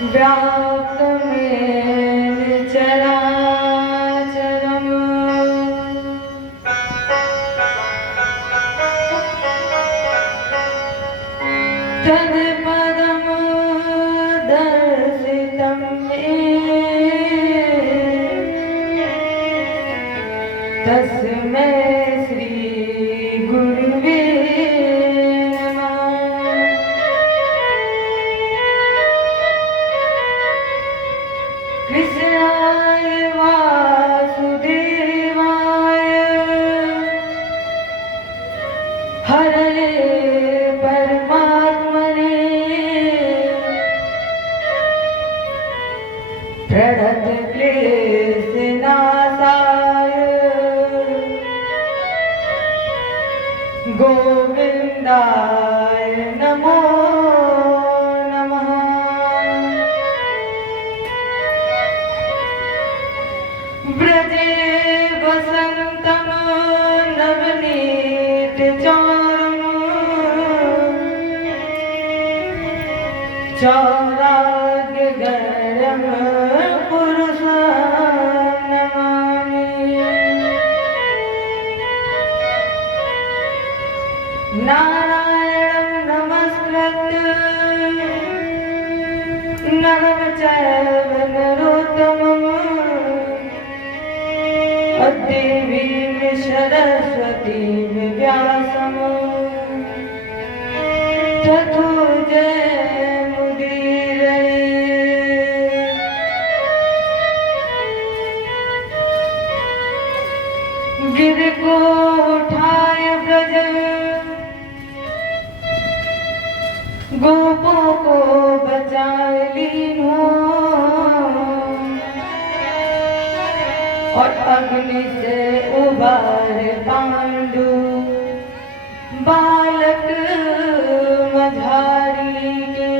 व्याप्तमेन चराचरम् तत्पदं दर्शितं मे तस्मै श्री गुरुवे कृष्णाय वासुदेवाय हरे परमात्मने प्रणतक्लेशनाशाय गोविन्दाय नमो नमः। व्रजे वसन्तं नवनीतचौरम् चौराग्यगरं पुरुषं नमामि। नारायणं नमस्कृत्य नरं चैव नरोत्तमम् देवीं सरस्वतीं व्यासं ततो जयमुदीरये। गिरकोठाय व्रज गोपों को बचाए लीनो और अग्नि से उबारे पांडु बालक मझारी के।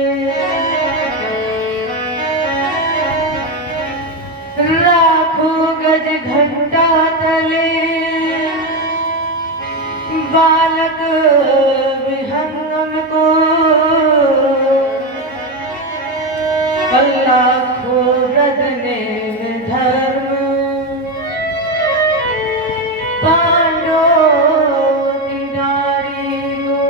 लाखों गज घंटा तले बालक विहंगम को लाखों रदने धर्म पांडवों की नारी को।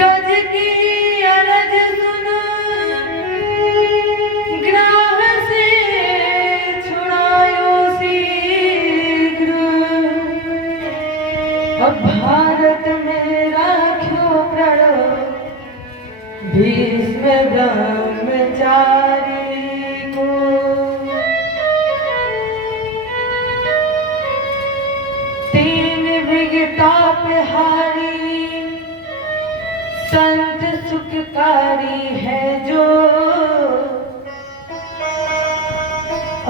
गज की अरज सुन ग्राह से छुड़ायो शीघ्र। अब भारत में राख्यो प्रण भीष्म ब्रह्मचारी को। तीन विगतापहारी संत सुखकारी है जो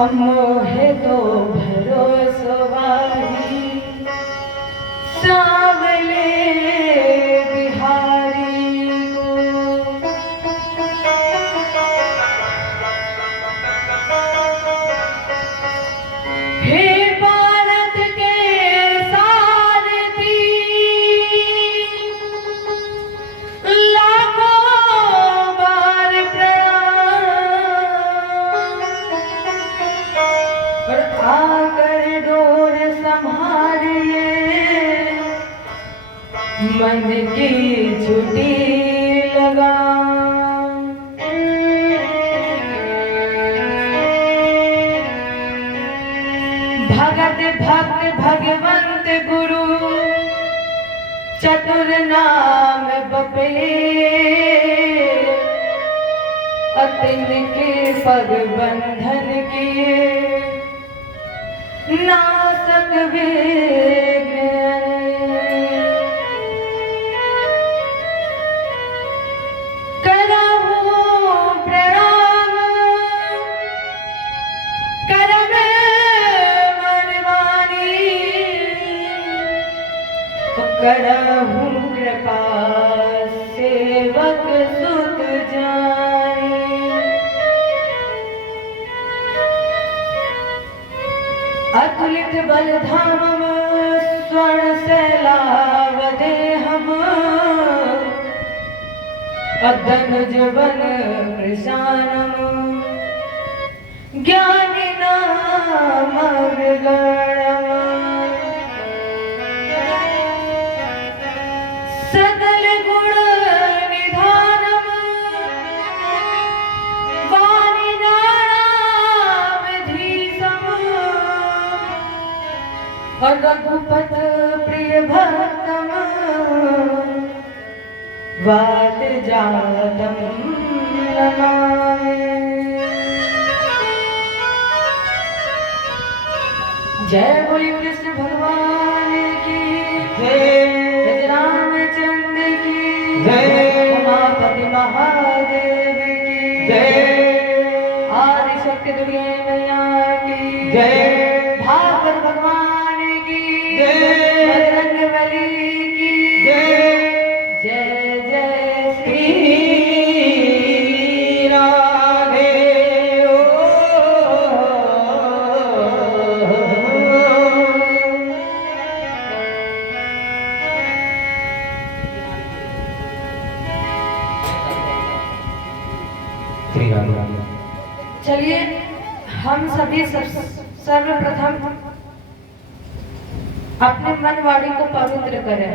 अमोहे तो भरोसवाही सावले बिहारी को। हे भारत के सारथी लाखों बार प्रणाम। और आकर डोर संभालिए मन की छुट्टी लगा। भगत भक्त भगवंत गुरु चतुर नाम बपे अतिन के पग बंधन किए नासक वेग। करहु कृपा सेवक सुत जाई। अतुलित बल धामम स्वर्ण शैलावदेहम अदनुजबल कृशानम ज्ञानिनामग्रणम सकल गुण निधानम वाणिनारामधीसम और रघुपत प्रिय भक्तम वात जातम नमामि। जय बोली कृष्ण भगवान की जय, रामचंद्र की जय, उमापति महादेव की जय, आदिशक्ति दुर्गे मैया की जय, भागवत भगवान की जय, बजरंगबली की जय। जय जय श्री राधे ओ। चलिए हम सभी सर्वप्रथम अपने मन वाणी को पवित्र करें।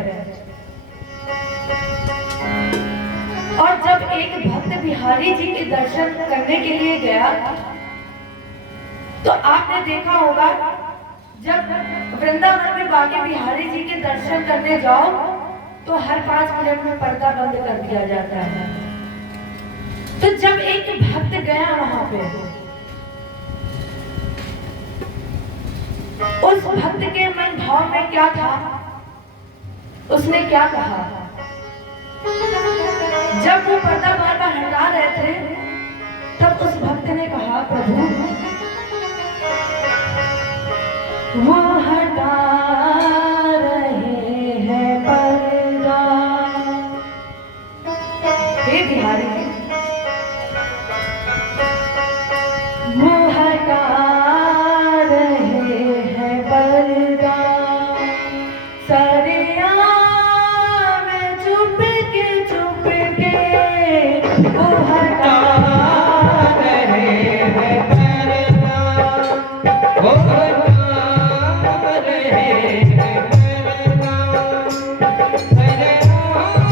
और जब एक भक्त बिहारी जी के दर्शन करने के लिए गया तो आपने देखा होगा जब वृंदावन में बाके बिहारी जी के दर्शन करने जाओ तो हर 5 मिनट में पर्दा बंद कर दिया जाता है। तो जब एक भक्त गया वहां पे, उस भक्त के मन भाव में क्या था, उसने क्या कहा? जब वो पर्दा बार बार हटा रहे थे तब उस भक्त ने कहा, प्रभु वो हटा रहे हैं पर्दा। हे बिहारी जी, वो हटा रहे हैं पर्दा, सारे आम चुप के वो हटा रहे हैं पर्दा, वो हटा रहे हैं पर्दा, सारे आम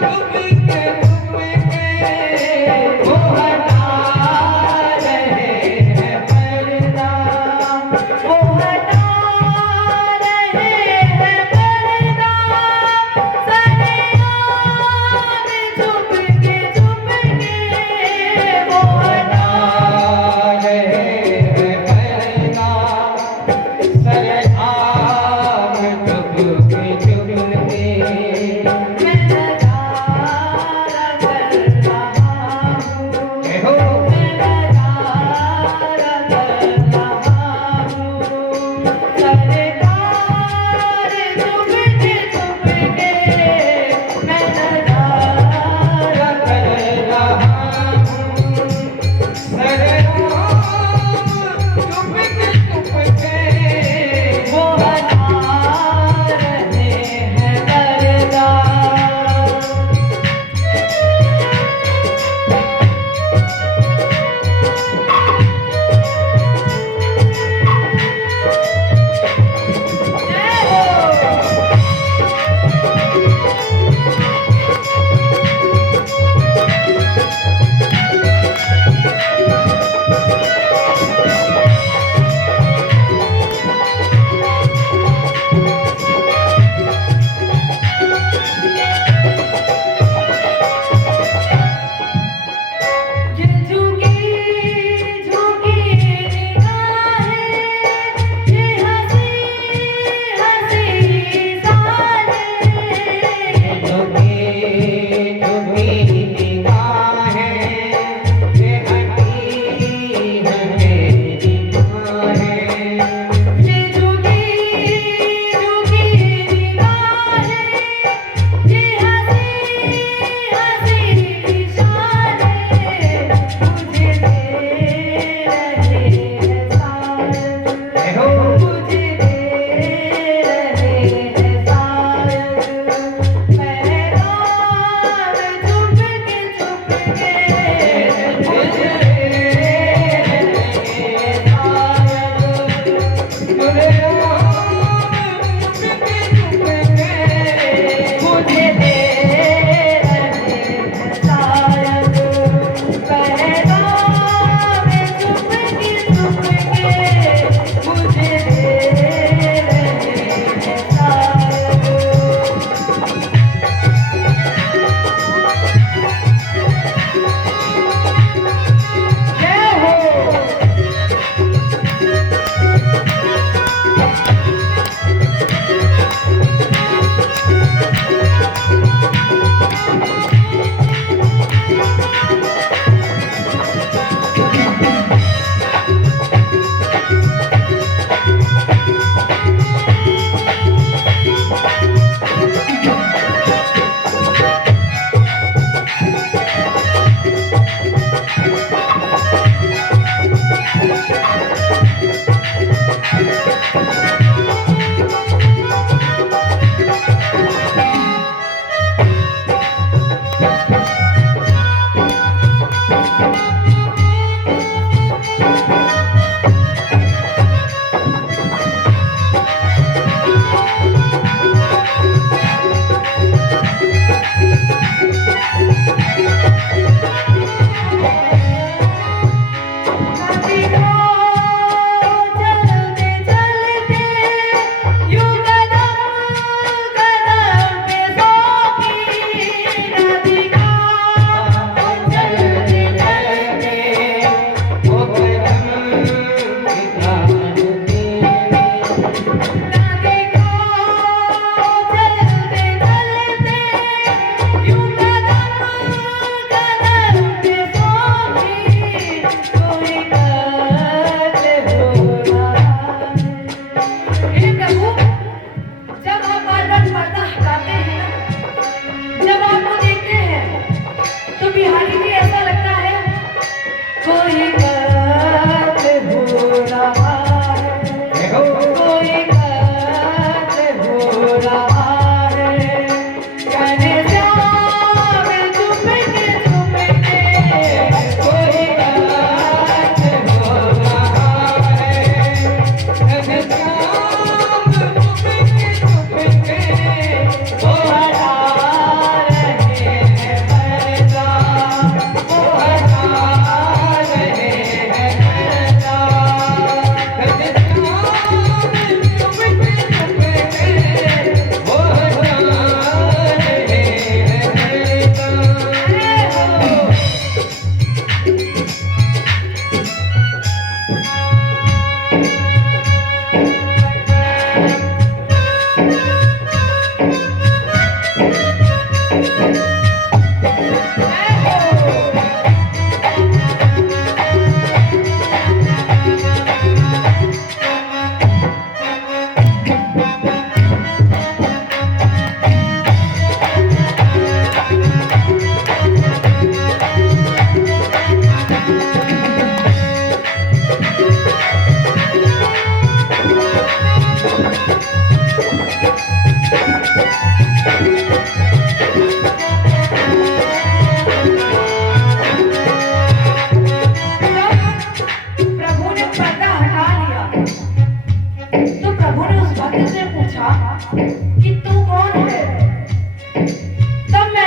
चुप के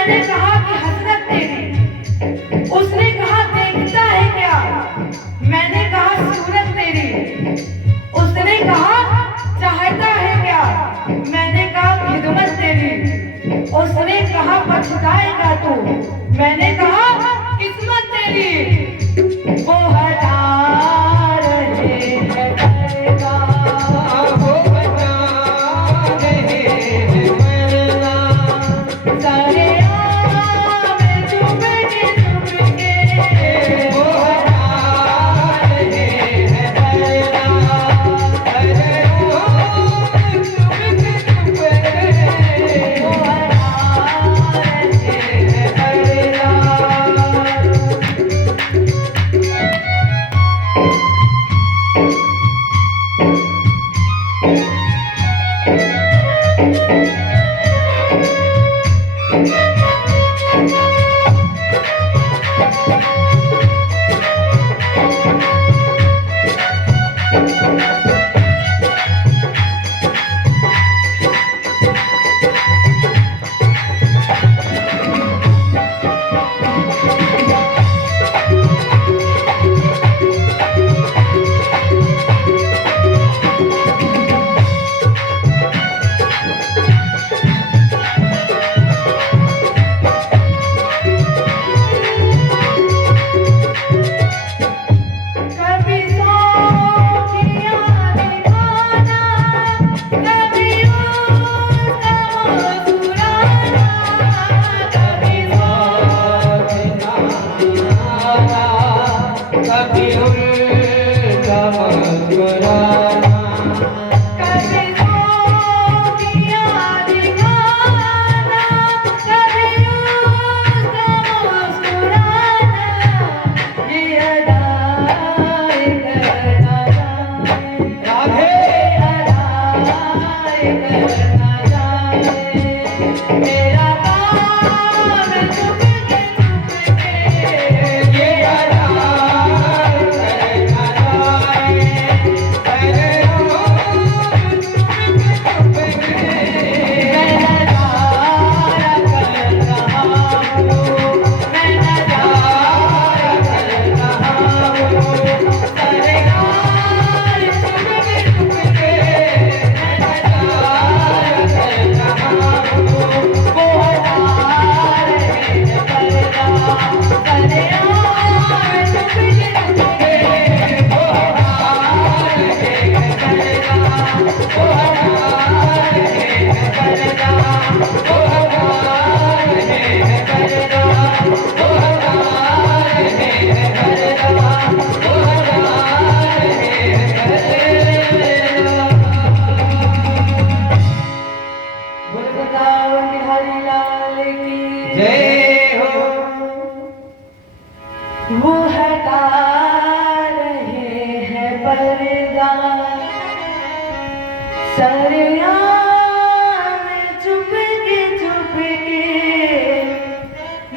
मैंने कहा कि हसरत तेरी। उसने कहा देखता है क्या? मैंने कहा सूरत तेरी। उसने कहा चाहता है क्या? मैंने कहा खिदमत तेरी। उसने कहा पछताएगा तू। मैंने कहा किस्मत तेरी। वो हटा रहे हैं पर्दा, वो हटा रहे हैं पर्दा, सारे आम चुप के वो हटा रहे हैं पर्दा, सारे आम चुप के वो हटा रहे हैं पर्दा। कभी सो किया दिखाना, कभी उसका मुस्कुराना, कभी सो किया दिखाना, कभी उनका मुस्कुराना, कभी सो किया दिखाना, कभी उसका मुस्कुराना, ये अदाए करना जाए, अदाए करना जाए, मेरा काम चुप के ये अदाए करना जाए, अरे ओ चुप के मैं नजारा कर रहा हूँ, मैं नजारा कर रहा हूँ, सारे यार चुप के मैं नजारा कर रहा हूँ, वो हटा रहे हैं पर्दा, सारे यार चुप के वो हटा रहे हैं पर्दा, वो हटा रहे हैं पर्दा, वो हटा रहे हैं पर्दा, वो हटा रहे हैं पर्दा, वो हटा रहे हैं पर्दा। बोल बताओ बिहारी लाल की जय हो। वो हटा रहे हैं पर्दा, सरयाम चुप के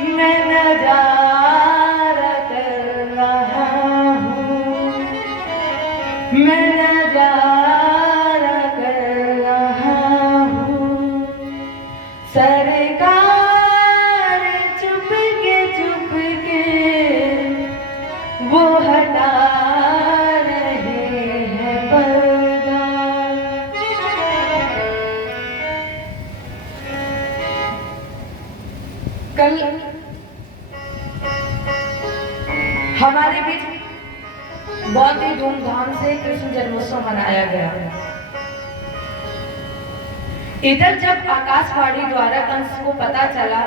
मैं नजारा कर रहा हूँ, मैं नजारा कर रहा हूँ, सरकार चुप के वो हटा रहे हैं पर्दा। कल हमारे बीच बहुत ही धूमधाम से कृष्ण जन्मोत्सव मनाया गया। इधर जब आकाशवाणी द्वारा कंस को पता चला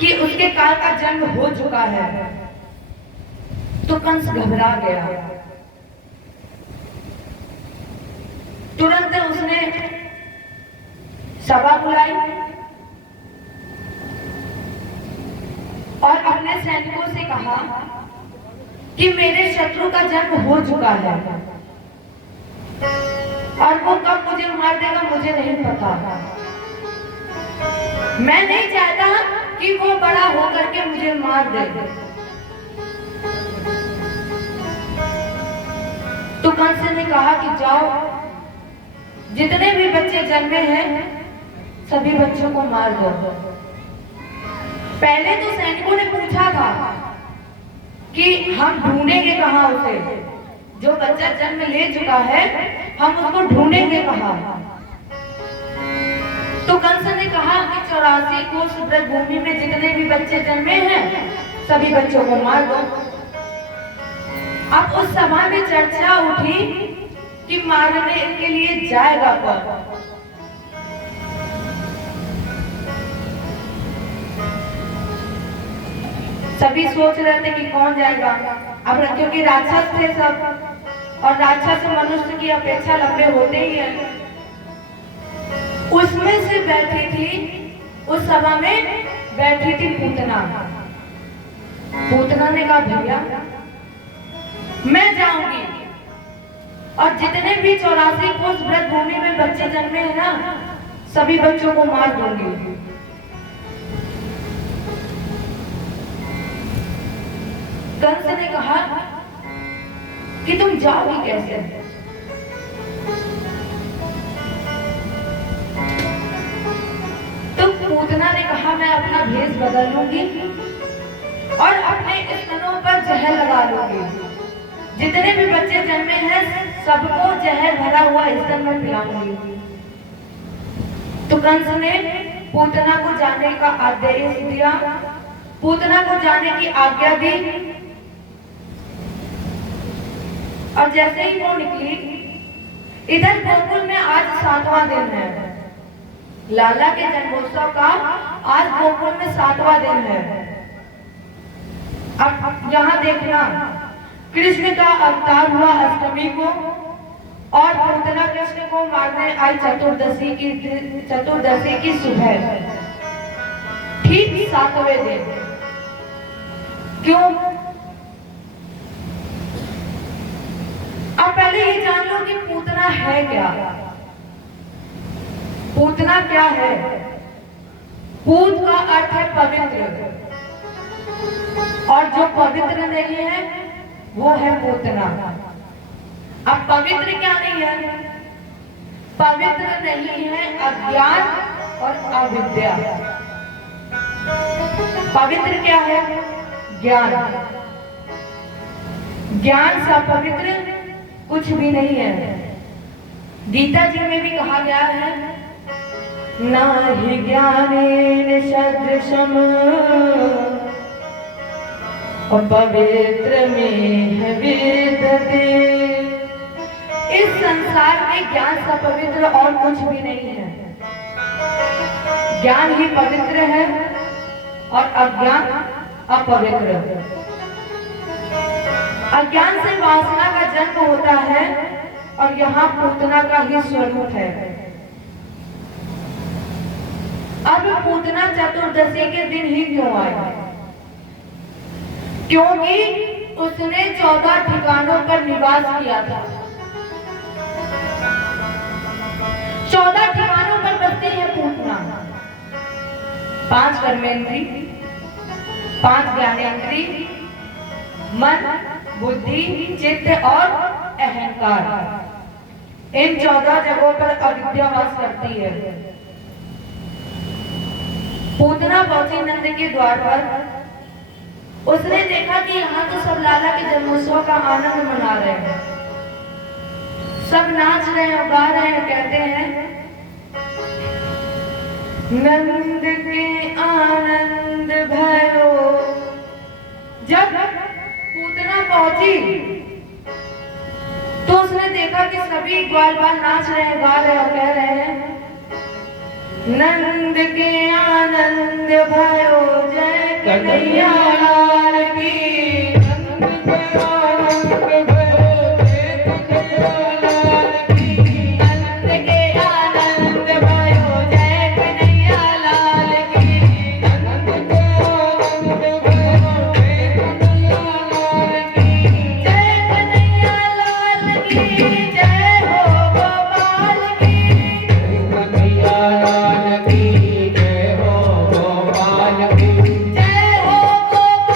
कि उसके काल का जन्म हो चुका है, तो कंस घबरा गया। तुरंत उसने सभा बुलाई और अपने सैनिकों से कहा कि मेरे शत्रु का जन्म हो चुका है और वो कब मुझे मार देगा मुझे नहीं पता। मैं नहीं चाहता कि वो बड़ा होकर के मुझे मार दे। तो कंस ने कहा कि जाओ, जितने भी बच्चे जन्मे हैं सभी बच्चों को मार दो। पहले तो सैनिकों ने पूछा था कि हम ढूंढेंगे कहाँ उसे, जो बच्चा जन्म ले चुका है हम उसको ढूंढेंगे कहाँ। तो कंस ने कहा कि 84 कोस ब्रज भूमि में जितने भी बच्चे जन्मे हैं सभी बच्चों को मार दो। अब उस सभा में चर्चा उठी कि मारने के लिए जाएगा कौन। सभी सोच रहे थे कि कौन जाएगा। अब क्योंकि राक्षस थे सब और राक्षस मनुष्य की अपेक्षा लंबे होते ही हैं। उसमें से बैठी थी, उस सभा में बैठी थी पूतना। पूतना ने कहा भैया मैं जाऊंगी और जितने भी 84 कोस ब्रज भूमि में बच्चे जन्मे हैं ना सभी बच्चों को मार दूंगी। कंस ने कहा कि तुम जाओगी कैसे। तो पूतना ने कहा मैं अपना भेष बदल लूंगी और अपने स्तनों पर जहर लगा लूंगी। जितने भी बच्चे जन्मे हैं सबको जहर भरा हुआ स्तन में पिलाऊंगी। तो कंस ने पूतना को जाने का आदेश दिया, पूतना को जाने की आज्ञा दी। और जैसे ही वो निकली, इधर गोकुल में आज 7वां दिन है, लाला के जन्मोत्सव का आज गोकुल में 7वां दिन है। अब यहाँ देखना कृष्ण का अवतार हुआ अष्टमी को और पूतना कृष्ण को मारने आई चतुर्दशी की सुबह, ठीक 7वें दिन। क्यों? अब पहले ये जान लो कि पूतना है क्या। पूतना क्या है? पूत का अर्थ है पवित्र और जो पवित्र नहीं है वो है पूतना। अब पवित्र क्या नहीं है? पवित्र नहीं है अज्ञान और अविद्या। पवित्र क्या है? ज्ञान। ज्ञान से पवित्र कुछ भी नहीं है। गीता जी में भी कहा गया है ना ही ज्ञानेन सदृशम और पवित्र में है विद्यते। इस संसार में ज्ञान से पवित्र और कुछ भी नहीं है। ज्ञान ही पवित्र है और अज्ञान अपवित्र। अज्ञान से वासना का जन्म होता है और यहाँ पूतना का ही स्वरूप है। अब पूतना चतुर्दशी के दिन ही क्यों आया? क्योंकि उसने 14 ठिकानों पर निवास किया था। 14 ठिकानों पर बसती है पूतना। 5 कर्मेंद्री, 5 ज्ञानेंद्री, मन, बुद्धि, चित्त और अहंकार। इन 14 जगहों पर अविद्या वास करती है। पूतना पहुंची नंद के द्वार पर। उसने देखा कि यहाँ तो सब लाला के जन्मोत्सव का आनंद मना रहे हैं, सब नाच रहे हैं, गा रहे हैं, कहते हैं नंद के आनंद भयो। जब पूतना पहुंची तो उसने देखा कि सभी ग्वाल बाल नाच रहे हैं, गा रहे हैं और कह रहे हैं नंद के आनंद भयो जय कन्हैया लाल की। नंद के आनंद भयो जय कन्हैया लाल की। नंद के आनंद भयो जय कन्हैया लाल की। नंद के आनंद भयो जय कन्हैया लाल की। जय कन्हैया लाल की जय हो गोपाल की। जय कन्हैया लाल की जय हो गोपाल की। जय हो गोपाल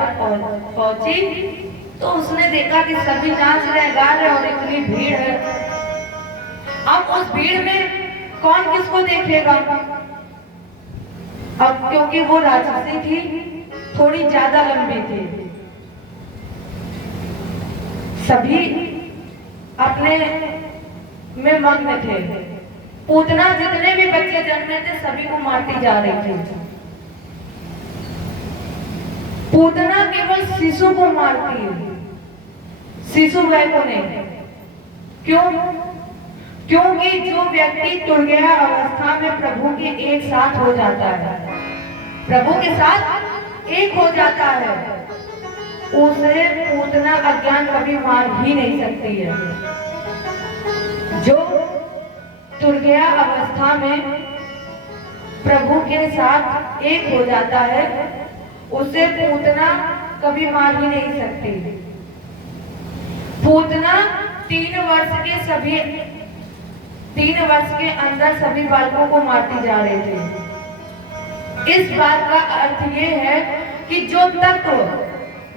पर पहुंची तो उसने देखा कि सभी नाच रहे गा रहे और इतनी भीड़ है। अब उस भीड़ में कौन किसको देखेगा? अब क्योंकि वो राक्षसी थी, थोड़ी ज्यादा लंबी थी, सभी अपने में मग्न थे। पूतना जितने भी बच्चे जन्मे थे सभी को मारती जा रही थी। पूतना केवल शिशु को मारती है, शिशु वह को नहीं। क्यों? क्योंकि जो व्यक्ति तुर्गया अवस्था में प्रभु के एक साथ हो जाता है, प्रभु के साथ एक हो जाता है, उसे पूतना अज्ञान कभी मार ही नहीं सकती है। जो तुर्गया अवस्था में प्रभु के साथ एक हो जाता है, उसे पूतना कभी मार ही नहीं सकती। पूतना 3 वर्ष के अंदर सभी बालकों को मारती जा रही थी। इस बात का अर्थ ये है कि जो तत्व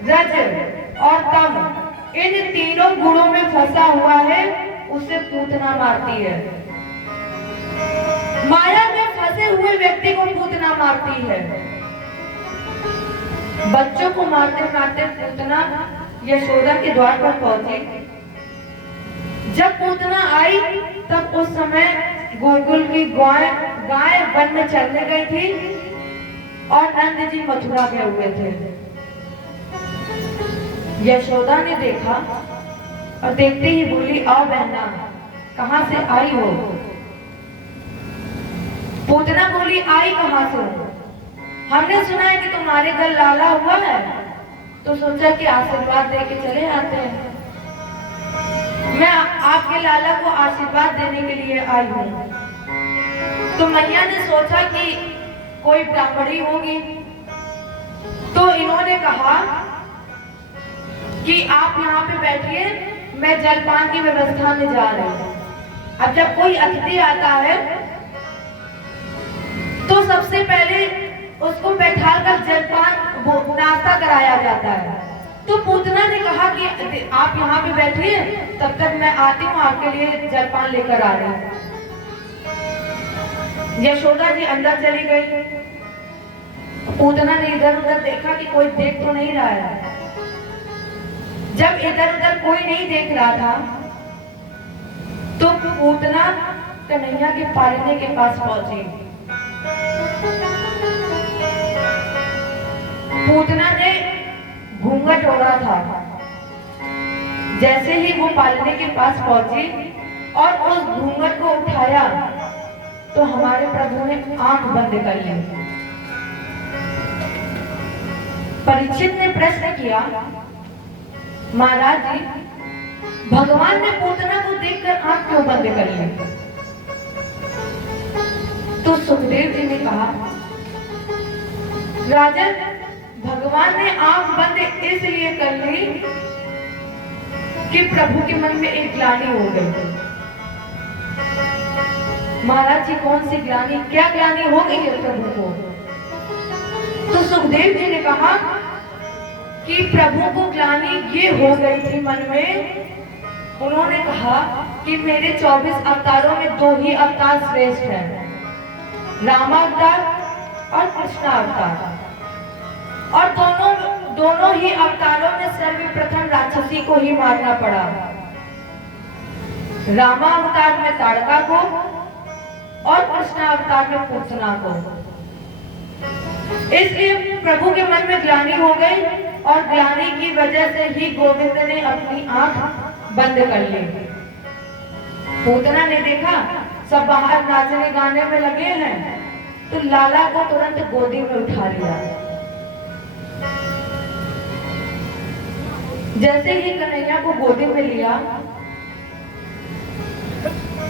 रज और तम इन तीनों गुणों में फंसा हुआ है उसे पूतना मारती है। माया में फंसे हुए व्यक्ति को पूतना मारती है। बच्चों को मारते मारते पूतना यशोदा के द्वार पर पहुंची। जब पूतना आई तब उस समय गोकुल की गाय वन में चलने गई थी और नंद जी मथुरा गए हुए थे। यशोदा ने देखा और देखते ही बोली, आओ बहना, कहां से आई हो? पूतना बोली, आई कहां से हो? हमने सुना है कि तुम्हारे घर लाला हुआ है, तो सोचा कि आशीर्वाद दे के चले आते हैं। मैं आपके लाला को आशीर्वाद देने के लिए आई हूँ। तो मैया ने सोचा कि कोई ब्राह्मणी होगी, तो इन्होंने कहा कि आप यहाँ पे बैठिए, मैं जलपान की व्यवस्था में जा रही हूँ। अब जब कोई अतिथि आता है तो सबसे पहले उसको बैठाकर जलपान नाश्ता कराया जाता है। तो पूतना ने कहा कि आप यहाँ पे बैठिए, तब तक मैं आती हूँ, आपके लिए जलपान लेकर आ रही हूँ। यशोदा जी अंदर चली गई। पूतना ने इधर उधर देखा कि कोई देख तो नहीं रहा है। जब इधर उधर कोई नहीं देख रहा था तो पूतना कन्हैया के पालने के पास पहुंची। पूतना ने घूंघट ओढ़ा था। जैसे ही वो पालने के पास पहुंची और उस घूंघट को उठाया तो हमारे प्रभु ने आंख बंद कर ली। परीक्षित ने प्रश्न किया, महाराज जी, भगवान ने पूतना को देखकर आंख क्यों बंद कर ली? तो सुखदेव जी ने कहा, राजन, भगवान ने आंख बंद इसलिए कर ली कि प्रभु के मन में एक ग्लानि हो गई। महाराज जी, कौन सी ग्लानि? क्या ग्लानि हो गई है प्रभु को? तो सुखदेव जी ने कहा कि प्रभु को ग्लानि ये हो गई थी मन में। उन्होंने कहा कि मेरे 24 अवतारों में 2 ही अवतार श्रेष्ठ हैं, रामावतार और कृष्णावतार। और दोनों ही अवतारों में सर्वप्रथम राक्षसी को ही मारना पड़ा। रामावतार में ताड़का को और कृष्णावतार में पूतना को। इसलिए प्रभु के मन में ग्लानि हो गई और ग्लानि की वजह से ही गोविंद ने अपनी आंख बंद कर ली। पूतना ने देखा सब बाहर नाचने गाने में लगे हैं, तो लाला को तुरंत गोदी में उठा लिया। जैसे ही कन्हैया को गोदी में लिया,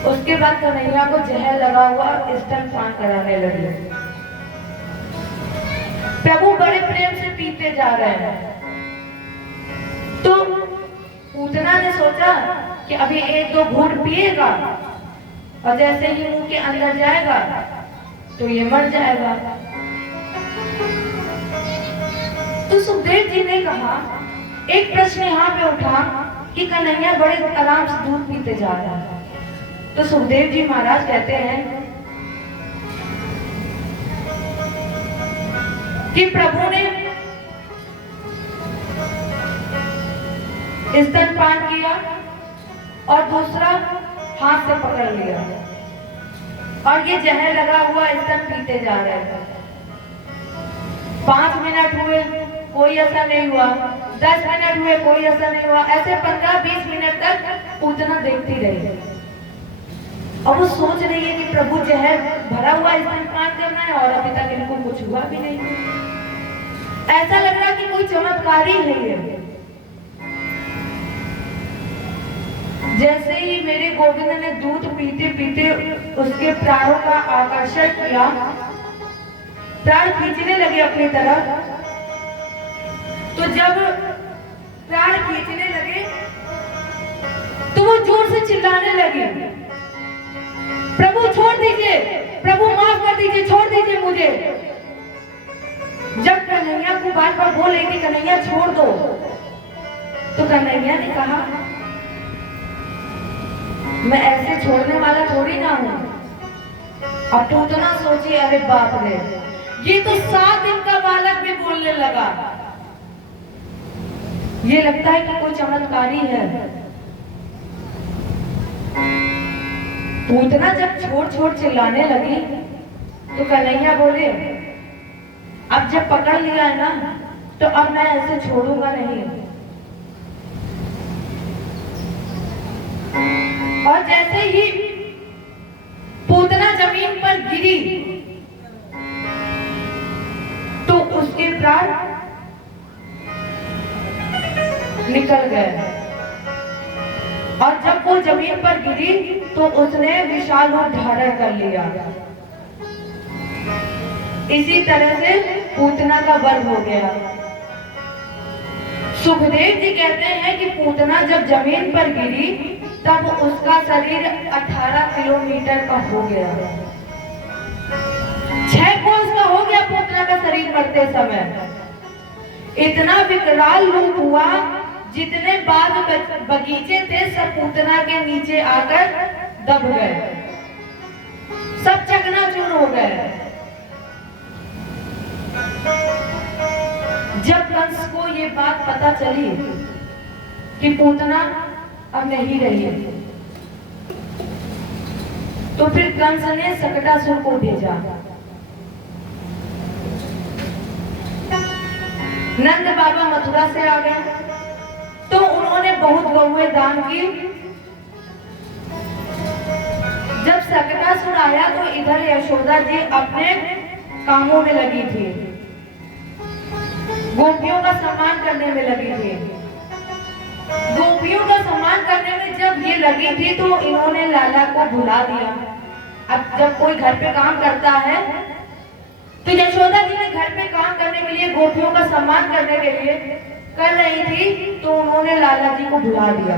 उसके बाद कन्हैया को जहर लगा हुआ स्तनपान कराने लगी। प्रभु बड़े प्रेम से पीते जा रहे हैं। तो पूतना ने सोचा कि अभी 1-2 घूंट पिएगा और जैसे ही मुंह के अंदर जाएगा तो ये मर जाएगा। तो सुखदेव जी ने कहा, एक प्रश्न यहाँ पे उठा कि कन्हैया बड़े आराम से दूध पीते जा रहा है। तो सुखदेव जी महाराज कहते हैं कि प्रभु ने स्तनपान किया और दूसरा हाथ से पकड़ लिया और ये जहर लगा हुआ स्तन पीते जा रहे थे। 5 मिनट हुए, कोई असर नहीं हुआ। 10 मिनट हुए, कोई असर नहीं हुआ। ऐसे 15-20 मिनट तक पूतना देखती रही और वो सोच रही है कि प्रभु जहर भरा हुआ स्तनपान करना है और अभी तक इनको कुछ हुआ भी नहीं। ऐसा लग रहा कि कोई चमत्कार ही है ये। जैसे ही मेरे गोविंद ने दूध पीते पीते उसके प्राणों का आकर्षण किया, प्राण खींचने लगे अपनी तरफ। तो जब प्राण खींचने लगे तो वो जोर से चिल्लाने लगे, प्रभु छोड़ दीजिए, प्रभु माफ कर दीजिए, छोड़ दीजिए मुझे। जब कन्हैया को बार बार बोले कि कन्हैया छोड़ दो, तो कन्हैया ने कहा, मैं ऐसे छोड़ने वाला थोड़ी ना हूं। अब तो उतना सोचिए, अरे बाप रे, ये तो 7 दिन का बालक भी बोलने लगा। ये लगता है कि कोई चमत्कारी है। पूतना जब छोड़ छोड़ चिल्लाने लगी तो कन्हैया बोले, अब जब पकड़ लिया है ना तो अब मैं ऐसे छोड़ूंगा नहीं। और जैसे ही पूतना जमीन पर गिरी तो उसके प्राण निकल गए। और जब वो जमीन पर गिरी तो उसने विशाल रूप धारण कर लिया। इसी तरह से पूतना का वध हो गया। सुखदेव जी कहते हैं कि पूतना जब जमीन पर गिरी तब उसका शरीर 18 किलोमीटर का हो गया। 6 कोस का हो गया पूतना का शरीर मरते समय। इतना विकराल रूप हुआ, जितने बाग बगीचे थे सब पूतना के नीचे आकर दब गए, सब चकनाचूर हो गए। जब कंस को ये बात पता चली कि पूतना अब नहीं रही, तो फिर कंस ने सकटासुर को भेजा। नंद बाबा मथुरा से आ गए तो उन्होंने बहुत गौएं दान की। जब सकटासुर आया तो इधर यशोदा जी अपने कामों में लगी थी, गोपियों का सम्मान करने में लगी थी। गोपियों का सम्मान करने में जब ये लगी थी तो इन्होंने लाला को भुला दिया। अब जब कोई घर पे काम करता है तो यशोदा जी ने घर पे काम करने के लिए, गोपियों का सम्मान करने के लिए कर रही थी, तो उन्होंने लाला जी को भुला दिया।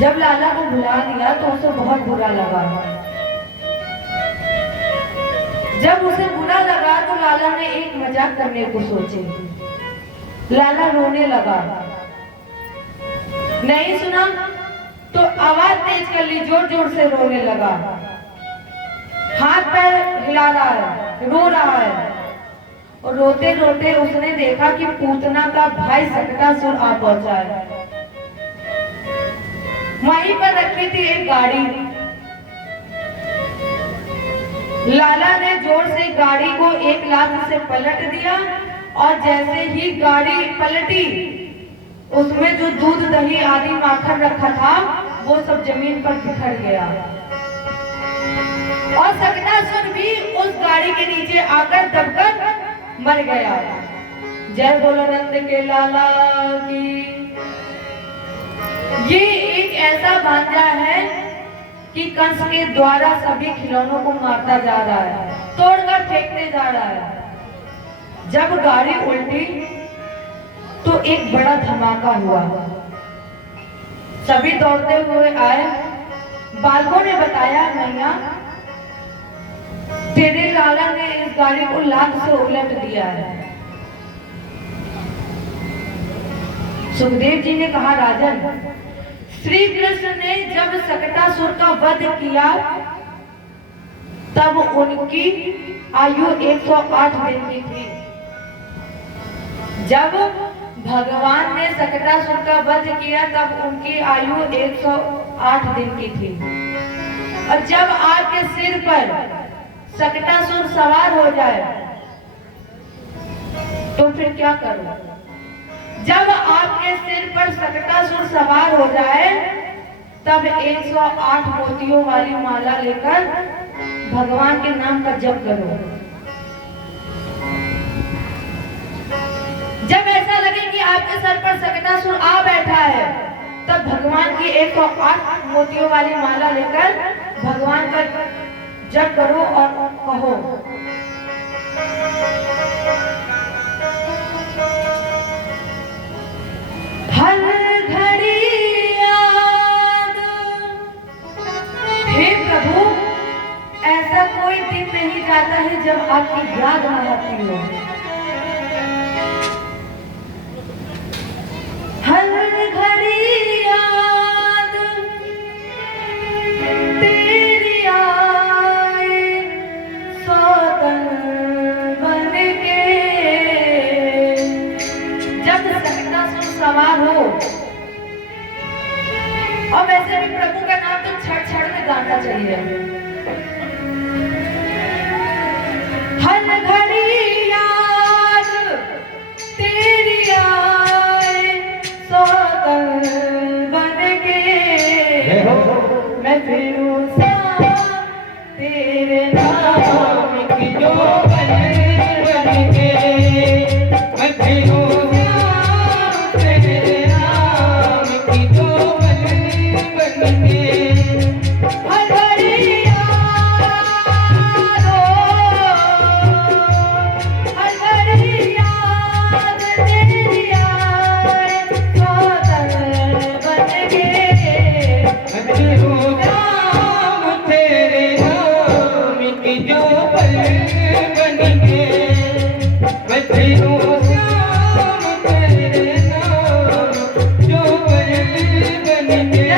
जब लाला को भुला दिया तो उसे बहुत बुरा लगा। जब उसे बुरा लगा तो लाला ने एक मजाक करने को सोचे। लाला रोने लगा। नहीं सुना तो आवाज तेज कर ली, जोर जोर से रोने लगा, हाथ पैर हिला रहा है, रो रहा है। और रोते रोते उसने देखा कि पूतना का भाई सकटासुर आ पहुंचा है। वहीं पर रखी थी एक गाड़ी। लाला ने जोर से गाड़ी को एक लात से पलट दिया और जैसे ही गाड़ी पलटी, उसमें जो दूध दही आदि माखन रखा था वो सब जमीन पर बिखर गया और सकटासुर भी उस गाड़ी के नीचे आकर दबकर मर गया। जय बोलो नंद के लाला की। ये एक ऐसा भांजा है कि कंस के द्वारा सभी खिलौनों को मारता जा रहा है, तोड़कर फेंकते जा रहा है। जब गाड़ी उल्टी तो एक बड़ा धमाका हुआ। सभी दौड़ते हुए आए। बालकों ने बताया, मैया तेरे लाला ने इस गाड़ी को लात से उलट दिया है। सुखदेव जी ने कहा, राजन, श्री कृष्ण ने जब सकटासुर का वध किया तब उनकी आयु 108 दिन की थी। जब भगवान ने सकटासुर का वध किया तब उनकी आयु 108 दिन की थी। और जब आपके सिर पर सकटासुर सवार हो जाए तो फिर क्या करो? जब आपके सिर पर सकटासुर सवार हो जाए तब 108 मोतियों वाली माला लेकर भगवान के नाम का जप करो। जब ऐसा लगे कि आपके सर पर सकटासुर आ बैठा है तब भगवान की 108 मोतियों वाली माला लेकर भगवान का जप करो और कहो, हर घड़ी याद। हे प्रभु, ऐसा कोई दिन नहीं जाता है जब आपकी याद न आती हो। हर घड़ी याद तेरी आए सौतन बन के। जब सकटासुर सवार हो, और वैसे भी प्रभु का नाम तो छड़ छड़ में गाना चाहिए। हर घड़ी याद तेरी आए सौतन बन के। मैं फिरूं तेरे नाम की जो बन के। मैं फिरूं तेरे नाम की जो बन के। हर घड़ी याद हो, हर घड़ी याद तेरी आए सौतन बन के। मैं फिरूं तेरे नाम की जो बन के। मैं फिरूं तेरे नाम जो बन के।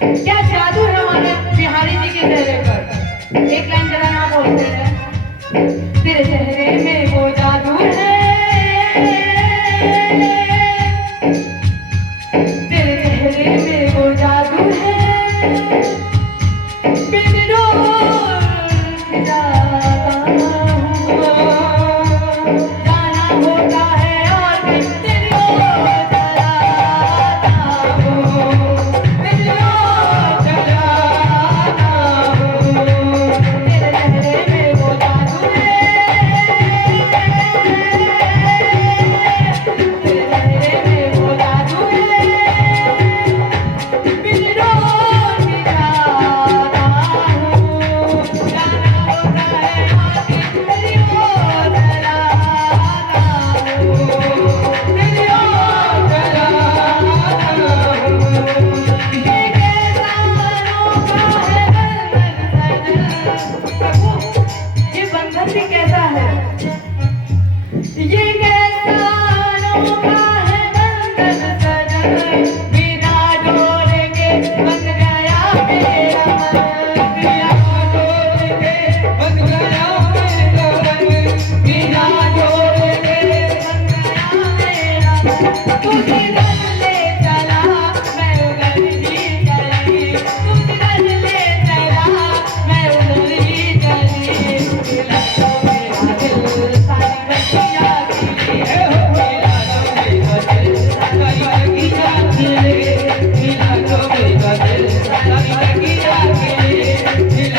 क्या जादू है हमारे बिहारी जी के चेहरे पर। एक लाइन जरा ना बोलते हैं, तेरे चेहरे में वो जादू है, तेरे चेहरे में वो जादू है, बिन रोज जाता हूँ, जाना होता है और बिन तेरी ओर चलाता हूँ, बिन रोज चलाता हूँ, तेरे चेहरे में वो जादू है, तेरे चेहरे में वो जादू है, बिन रोज जाता हूँ, जाना होता है और बिन तेरी ओर चलाता हूँ, तेरी ओर चलाता हूँ। ये कैसा अनोखा है बंधन सजन, प्रभु ये बंधन भी कैसा है, ये कैसा अनोखा है बंधन सजन, बिना डोर के बंध गया मेरा मन, बिना डोर के बंध गया मेरा मन, बिना डोर के बंध गया मेरा मन, तू जिधर ले चला मैं उधर ही चली, तू जिधर ले चला मैं उधर ही चली, मिला तो मेरा दिल सारी बत्तियाँ खिली, मिला तो मेरा दिल सारी बत्तियाँ खिली, मिला तो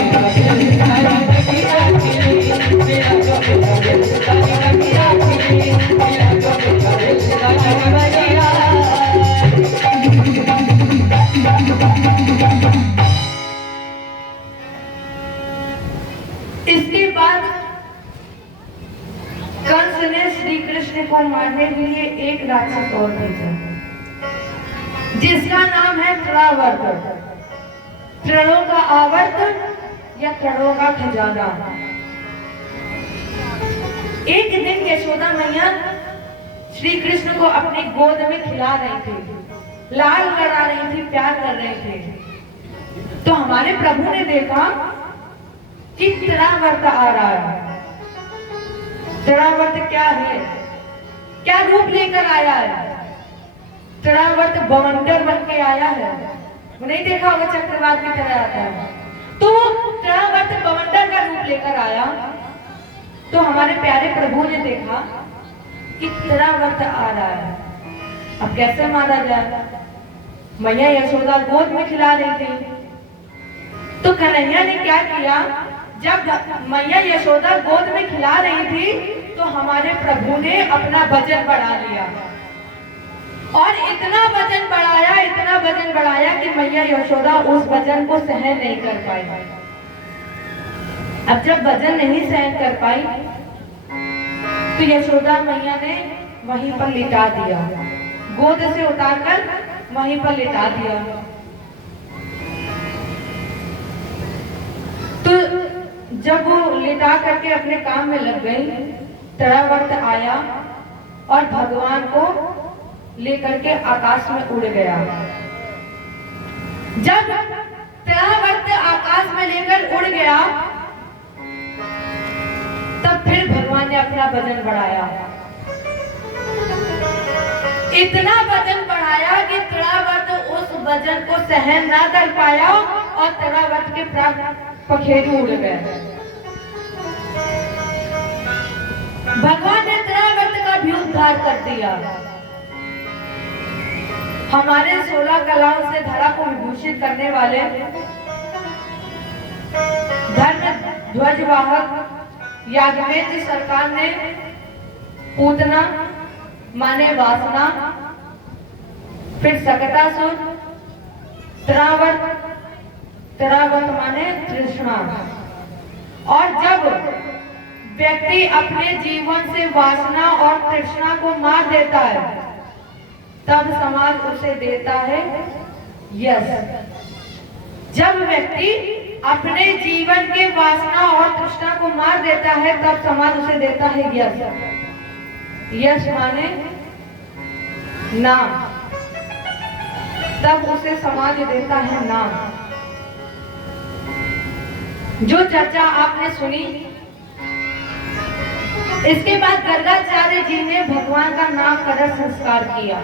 मेरा दिल सारी बत्तियाँ खिली, मिला तो मेरा दिल सारी बत्तियाँ खिली, मिला तो मेरा दिल सारी बत्तियाँ खिली, मिला तो मेरा दिल सारी बत्तियाँ। इसके बाद कंस ने श्री कृष्ण को मारने के लिए एक राक्षस और भेजा, जिसका नाम है तृणावर्त, तृणों का आवर्त या तृणों का खजाना। एक दिन यशोदा मैया श्री कृष्ण को अपनी गोद में खिला रही थी, लाल करा रही थी, प्यार कर रही थी, तो हमारे प्रभु ने देखा कि तृणावर्त आ रहा है। तृणावर्त क्या है, क्या रूप लेकर आया है? तृणावर्त बवंडर बन के आया है, वो नहीं देखा होगा चक्रवात की तरह आता है, तो तृणावर्त बवंडर का रूप लेकर आया। तो हमारे प्यारे प्रभु ने देखा कि तृणावर्त आ रहा है, अब कैसे मारा जाए? मैया यशोदा गोद में खिला रही थी, तो कन्हैया ने क्या किया, जब मैया यशोदा गोद में खिला रही थी तो हमारे प्रभु ने अपना वजन बढ़ा लिया, और इतना वजन बढ़ाया, इतना वजन बढ़ाया कि मैया यशोदा उस वजन को सहन नहीं कर पाई। अब जब वजन नहीं सहन कर पाई तो यशोदा मैया ने वहीं पर लिटा दिया, गोद से उतारकर वहीं पर लिटा दिया। तो जब वो लिटा करके अपने काम में लग गई, तृणावर्त आया और भगवान को लेकर के आकाश में उड़ गया। जब तृणावर्त आकाश में लेकर उड़ गया तब फिर भगवान ने अपना वजन बढ़ाया, इतना वजन बढ़ाया कि तृणावर्त उस वजन को सहन ना कर पाया और तृणावर्त के पखेरु उड़ गए। भगवान ने तृणावर्त का भी उद्धार कर दिया। हमारे 16 कलाओं से धरा को विभूषित करने वाले धर्म ध्वजवाहक याज्ञवल्क्य सरकार ने पूतना माने वासना, फिर सकटासुर, तृणावर्त, तृणावर्त माने तृष्णा, और जब व्यक्ति अपने जीवन से वासना और तृष्णा को मार देता है तब समाज उसे देता है यश। जब व्यक्ति अपने जीवन के वासना और तृष्णा को मार देता है तब समाज उसे देता है यश। यश माने नाम। तब उसे समाज देता है नाम। जो चर्चा आपने सुनी, इसके बाद गर्गाचार्य जी ने भगवान का नाम करण संस्कार किया।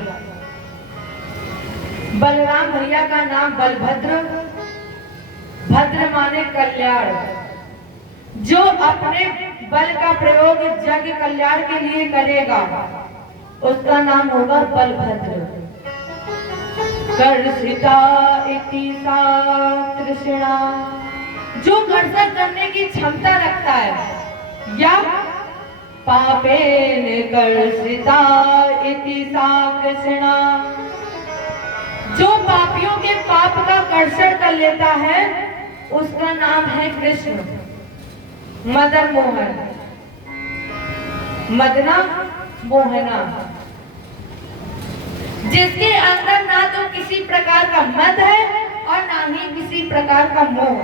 बलराम भैया का नाम बलभद्र, भद्र माने कल्याण। जो अपने बल का प्रयोग जग कल्याण के लिए करेगा उसका नाम होगा बलभद्र। कर्षिता इति सा कृष्णा, जो कर्षण करने की क्षमता रखता है, या पापेन कर्षिता इति सा कृष्णा, जो पापियों के पाप का कर्षण कर लेता है उसका नाम है कृष्ण। मदन मोहन, मदना मोहना, जिसके अंदर ना तो किसी प्रकार का मद है और ना ही किसी प्रकार का मोह,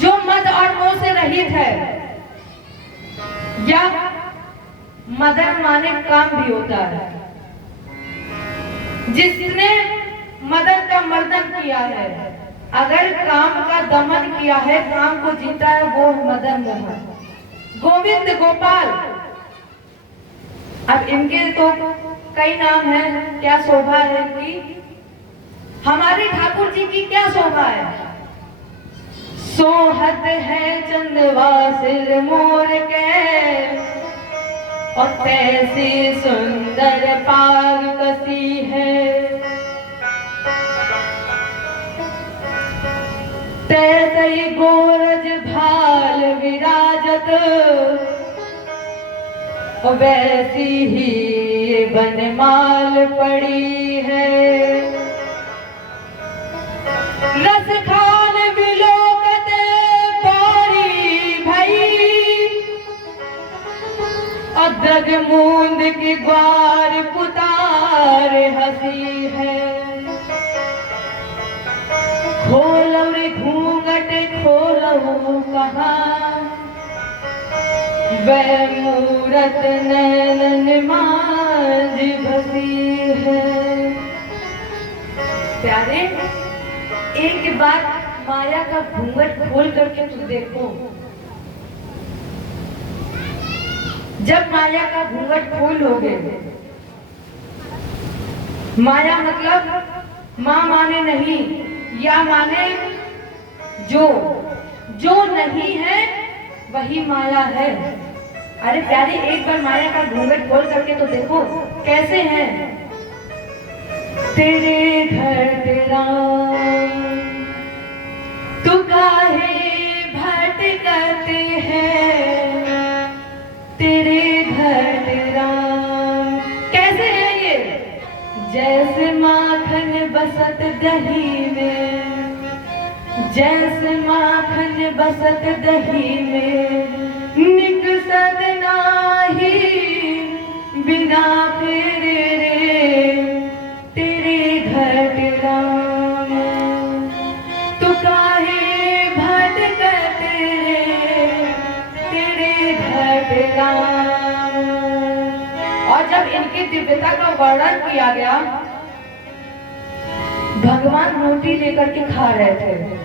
जो मद और मोह से रहित है, या मदन माने काम भी होता है। जिसने मदन का मर्दन किया है, अगर काम का दमन किया है, काम को जीता है, वो मदन मोहन। गोविंद गोपाल, अब इनके तो कई नाम हैं, क्या शोभा है इनकी। हमारे ठाकुर जी की क्या शोभा है? सोहत है चंदवा सिर मोर के, और कैसी सुंदर पाग कसी है। तैसे गोरज भाल विराजत, वैसी ही बनमाल पड़ी है। रस खान विलोकत पारी भई, अदग मूंद की ग्वार पुतार हसी है। खोलो रे घूंघट खोलो कहाँ, वह मूरत नैनन मांझ बसी है। प्यारे, एक बार माया का घूंघट खोल करके तू देखो। जब माया का घूंघट खोलोगे, माया मतलब माँ माने नहीं, या माने जो नहीं है वही माया है। अरे प्यारे, एक बार माया का घूंघट खोल करके तो देखो कैसे है। तेरे घर तेरा तू काहे भटकते हैं, तेरे घर तेरा कैसे है ये? जैसे माखन बसत दही में, जैसे माखन बसत दही में, निकसत नाही बिना फेरे रे, तेरे घर तेरा तू काहे भटकते रे, तेरे घर तेरा। और जब इनकी दिव्यता का वर्णन किया गया, भगवान रोटी लेकर के खा रहे थे,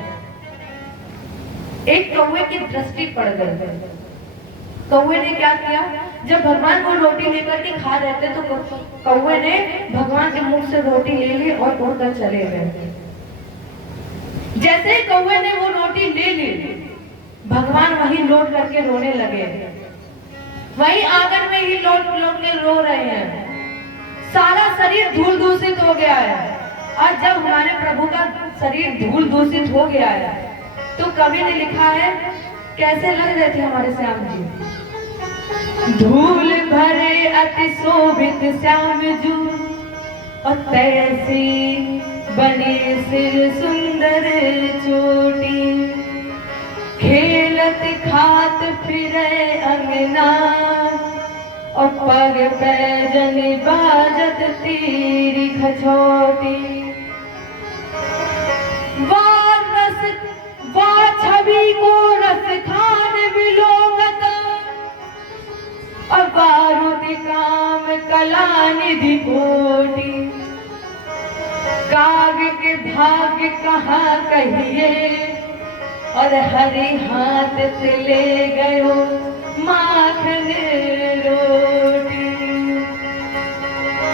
एक कौवे की दृष्टि पड़ गई। कौवे ने क्या किया? जब भगवान वो रोटी लेकर के खा रहे थे तो कौवे ने भगवान के मुंह से रोटी ले ली और उड़कर चले गए। जैसे कौवे ने वो रोटी ले ली, भगवान वहीं लौट करके रोने लगे। वहीं आंगन में ही लौट लौट के रो रहे हैं। सारा शरीर धूल दूषित हो गया है। और जब हमारे प्रभु का शरीर धूल दूषित हो गया है तो कवि ने लिखा है, कैसे लग रहे थे हमारे श्याम जी। धूल भरे अति शोभित श्याम जू, और तैसी बने सिर सुंदर चोटी, खेलत खात फिरे अंगना, और पग पैजन बाजत तीरी खचोटी। छवि को रस खान विलोकत, और बारूद काम कला निधि कोटि। भाग्य कहाँ कहिए, और हरे हाथ से ले गयो माखन रोटी।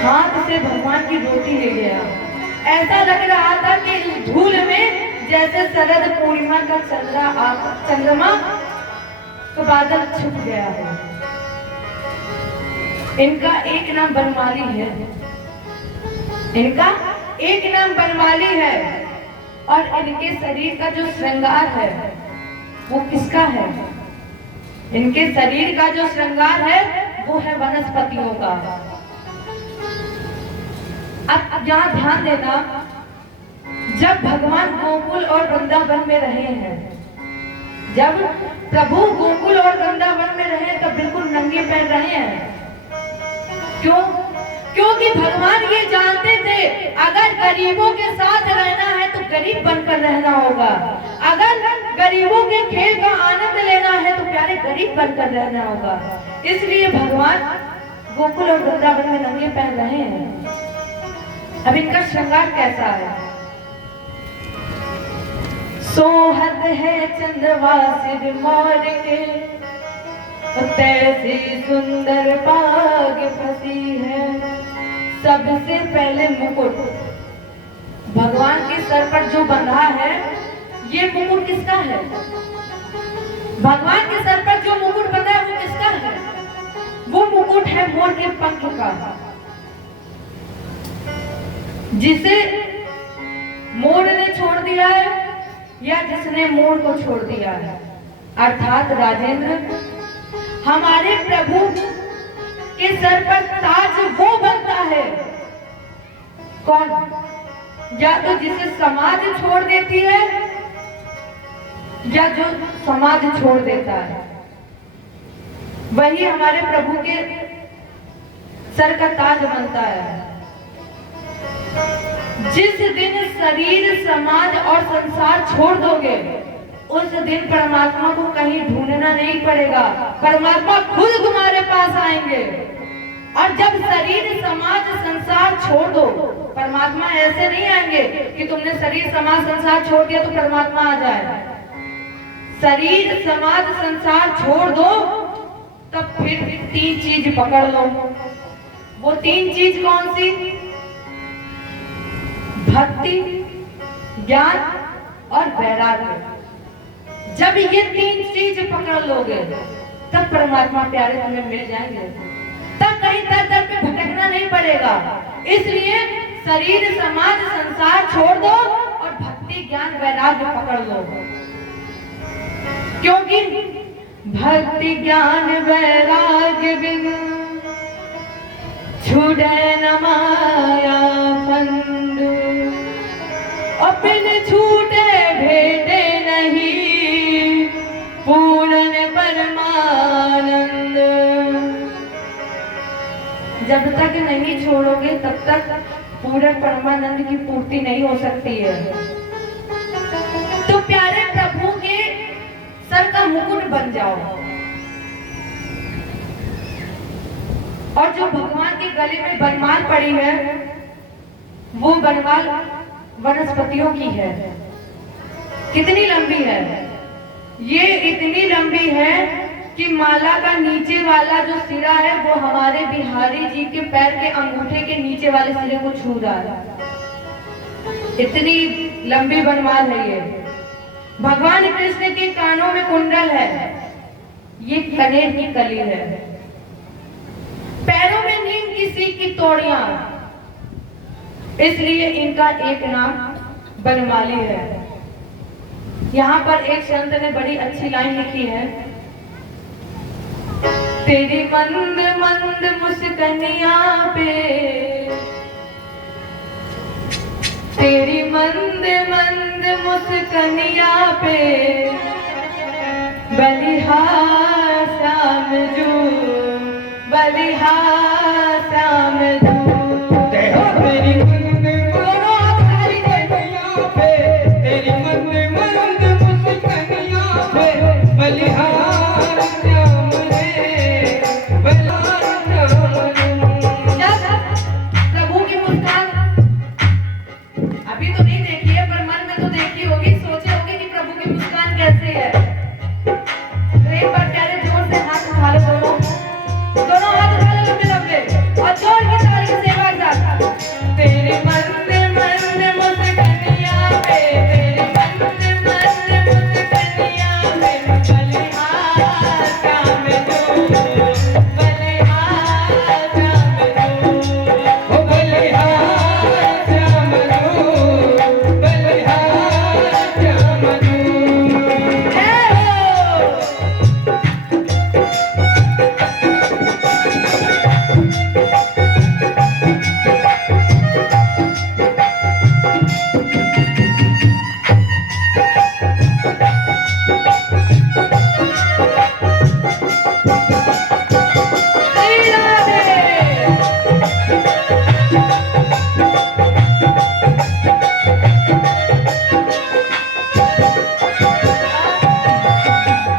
हाथ से भगवान की रोटी ले गया। ऐसा लग रहा था कि इस धूल में जैसे शरद पूर्णिमा का चंद्रमा का बादल छुप गया है। इनका एक नाम बनमाली है, इनका एक नाम बनमाली है, और इनके शरीर का जो श्रृंगार है वो किसका है? इनके शरीर का जो श्रृंगार है वो है वनस्पतियों का। अब यहाँ ध्यान देना, जब भगवान गोकुल और वृंदावन में रहे हैं, जब प्रभु गोकुल और वृंदावन में रहे तब बिल्कुल नंगे पैर रहे हैं। क्यों? क्योंकि भगवान ये जानते थे अगर गरीबों के साथ रहना है तो गरीब बनकर रहना होगा, अगर गरीबों के खेल का आनंद लेना है तो प्यारे गरीब बनकर रहना होगा। इसलिए भगवान गोकुल और वृंदावन में नंगे पैर रहे हैं। अब इनका श्रृंगार कैसा है? सोहत है चंदवा सिर मोर के, तैसी सुंदर पाग फंसी है। सबसे पहले मुकुट भगवान के सर पर जो बंधा है, ये मुकुट किसका है? भगवान के सर पर जो मुकुट बंधा है वो किसका है? वो मुकुट है मोर के पंख का, जिसे मोर ने छोड़ दिया है या जिसने मोर को छोड़ दिया है, अर्थात राजेंद्र। हमारे प्रभु के सर पर ताज वो बनता है कौन? या तो जिसे समाज छोड़ देती है या जो समाज छोड़ देता है, वही हमारे प्रभु के सर का ताज बनता है। जिस दिन शरीर, समाज और संसार छोड़ दोगे उस दिन परमात्मा को कहीं ढूंढना नहीं पड़ेगा, परमात्मा खुद तुम्हारे पास आएंगे। और जब शरीर, समाज, संसार छोड़ दो, परमात्मा ऐसे नहीं आएंगे कि तुमने शरीर, समाज, संसार छोड़ दिया तो परमात्मा आ जाए। शरीर, समाज, संसार छोड़ दो तब फिर 3 चीज पकड़ लो। वो 3 चीज कौन सी? भक्ति, ज्ञान और वैराग्य। जब ये 3 चीज पकड़ लोगे तब परमात्मा प्यारे तुम्हें मिल जाएंगे, तब कहीं दर दर पे भटकना नहीं पड़ेगा। इसलिए शरीर, समाज, संसार छोड़ दो और भक्ति, ज्ञान, वैराग्य पकड़ लो। क्योंकि भक्ति, ज्ञान, वैराग्य बिन छूटे न माया फंद, और बिन छूटे भेटे नहीं पूर्ण परमानंद। जब तक नहीं छोड़ोगे तब तक पूर्ण परमानंद की पूर्ति नहीं हो सकती है। तो प्यारे प्रभु के सर का मुकुट बन जाओ, और जो भगवान के गले में बनमाल पड़ी है वो बनमाल वनस्पतियों की है। कितनी लंबी है? ये इतनी लंबी है कि माला का नीचे वाला जो सिरा है वो हमारे बिहारी जी के पैर के अंगूठे के नीचे वाले सिरे को छू रहा है। इतनी लंबी बनमाल है ये। भगवान कृष्ण के कानों में कुंडल है, ये कनेर की कली है। पैरों में नीम की सीख की तोड़ियां, इसलिए इनका एक नाम बनमाली है। यहाँ पर एक संत ने बड़ी अच्छी लाइन लिखी है, तेरी मंद मंद मुस्कनिया पे, तेरी मंद मंद मुस्कनिया पे बलिहार श्याम जू, बलिहार श्याम जू। तेरी मंद मुस्कनिया पे, तेरी मंद मंद मुस्कनिया पे बलिहार श्याम रे, बलिहार श्याम। प्रभु की मुस्कान अभी तो नहीं देखी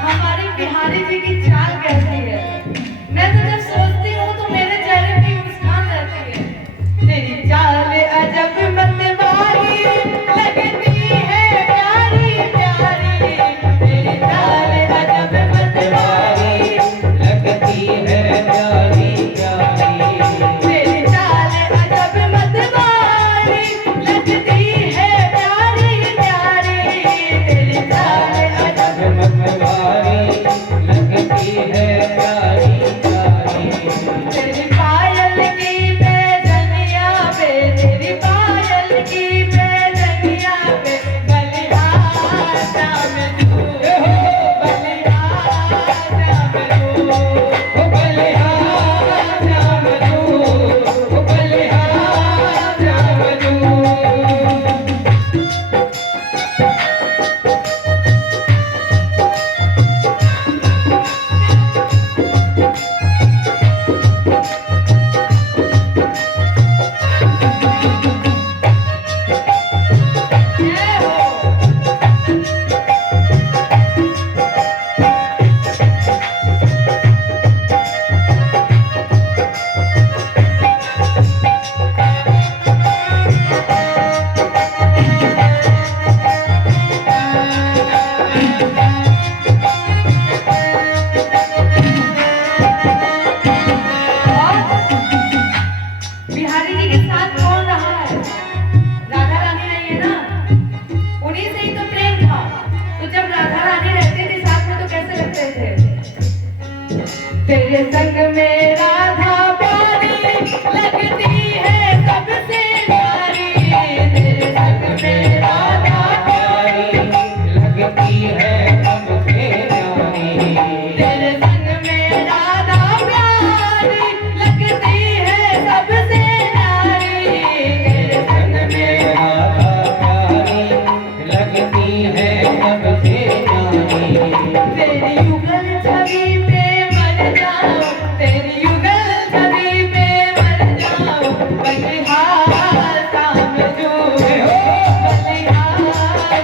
हमारी बिहारी जी की चाल कैसी है। मैं तो जब सोचती हूँ तो मेरे चेहरे पे मुस्कान रहती है। तेरी चाल अजब मतवारी लगती है प्यारी प्यारी। तेरी चाल अजब मतवारी लगती है प्यारी प्यारी। तेरी चाल अजब मतवारी लगती है प्यारी प्यारी। तेरी चाल अजब मतवारी लगती है प्यारी प्यारी। तेरी पायल की पैजनिया पे, तेरी पायल की पैजनिया पे बलिहार शाम तू, बलिहार शाम तू, बलिहार श्याम तू, बलिहार श्याम तू। जय हो। बिहारी जी के साथ कौन रहा है? राधा रानी नहीं है ना, उन्हीं से ही तो प्रेम था। तो जब राधा रानी रहते थे साथ में तो कैसे लगते थे? तेरे संग में राधा प्यारी लगती है सबसे प्यारी। तेरे संग में राधा प्यारी लगती है सबसे प्यारी। तेरे संग में राधा प्यारी लगती है सबसे प्यारी। तेरे संग में राधा प्यारी लगती है सबसे प्यारी। तेरी युगल छवि पे मर जाऊं, तेरी युगल छवि पे मर जाऊं। बलिहार शाम तू, बलिहार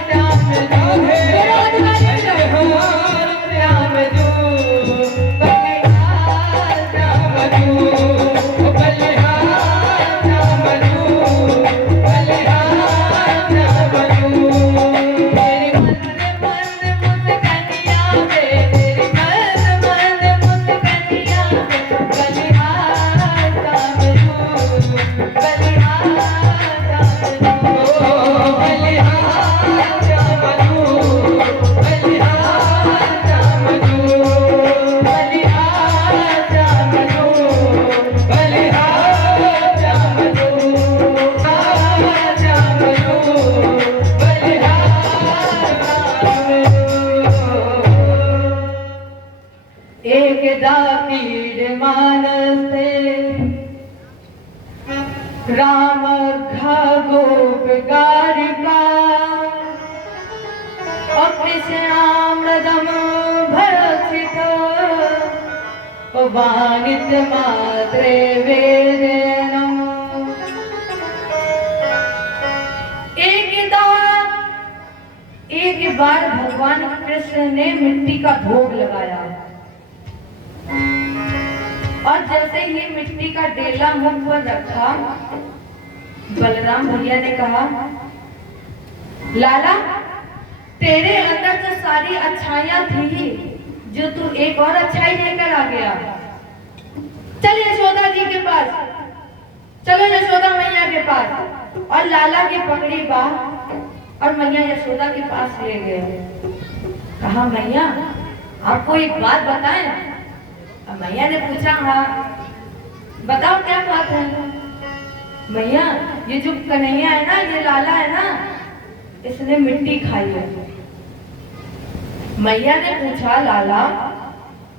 शाम तू, बलिहार शाम तू, बलिहार शाम तू, बलिहार श्याम तू, बलिहार श्याम तू। तेरी मंद मंद मुस्कानिया पे, तेरी मंद मंद मुस्कानिया पे बलिहार शाम तू, बलिहार शाम तू, बलिहार श्याम तू, बलिहार श्याम तू, बलिहार शाम तू, बलिहार श्याम तू, बलिहार श्याम तू, एक दापीड़ मानसे राम गोप गारिका कृष्णामृतम भक्षित वाणित मात्रे वेदनम। एक बार भगवान कृष्ण ने मिट्टी का भोग लगाया और जैसे ही मिट्टी का डेला मुख पर रखा, बलराम भैया ने कहा, लाला तेरे अंदर तो सारी अच्छाइयां थी, जो तू एक और अच्छाई लेकर आ गया। चल यशोदा जी के पास, चलो यशोदा मैया के पास। और लाला की पकड़ी बाह और मैया यशोदा के पास ले गए। कहा, मैया आपको एक बात बताएं? अब मैया ने पूछा, हाँ बताओ क्या बात है? मैया ये जो कन्हैया है ना, ये लाला है ना, इसने मिट्टी खाई है। मैया ने पूछा, लाला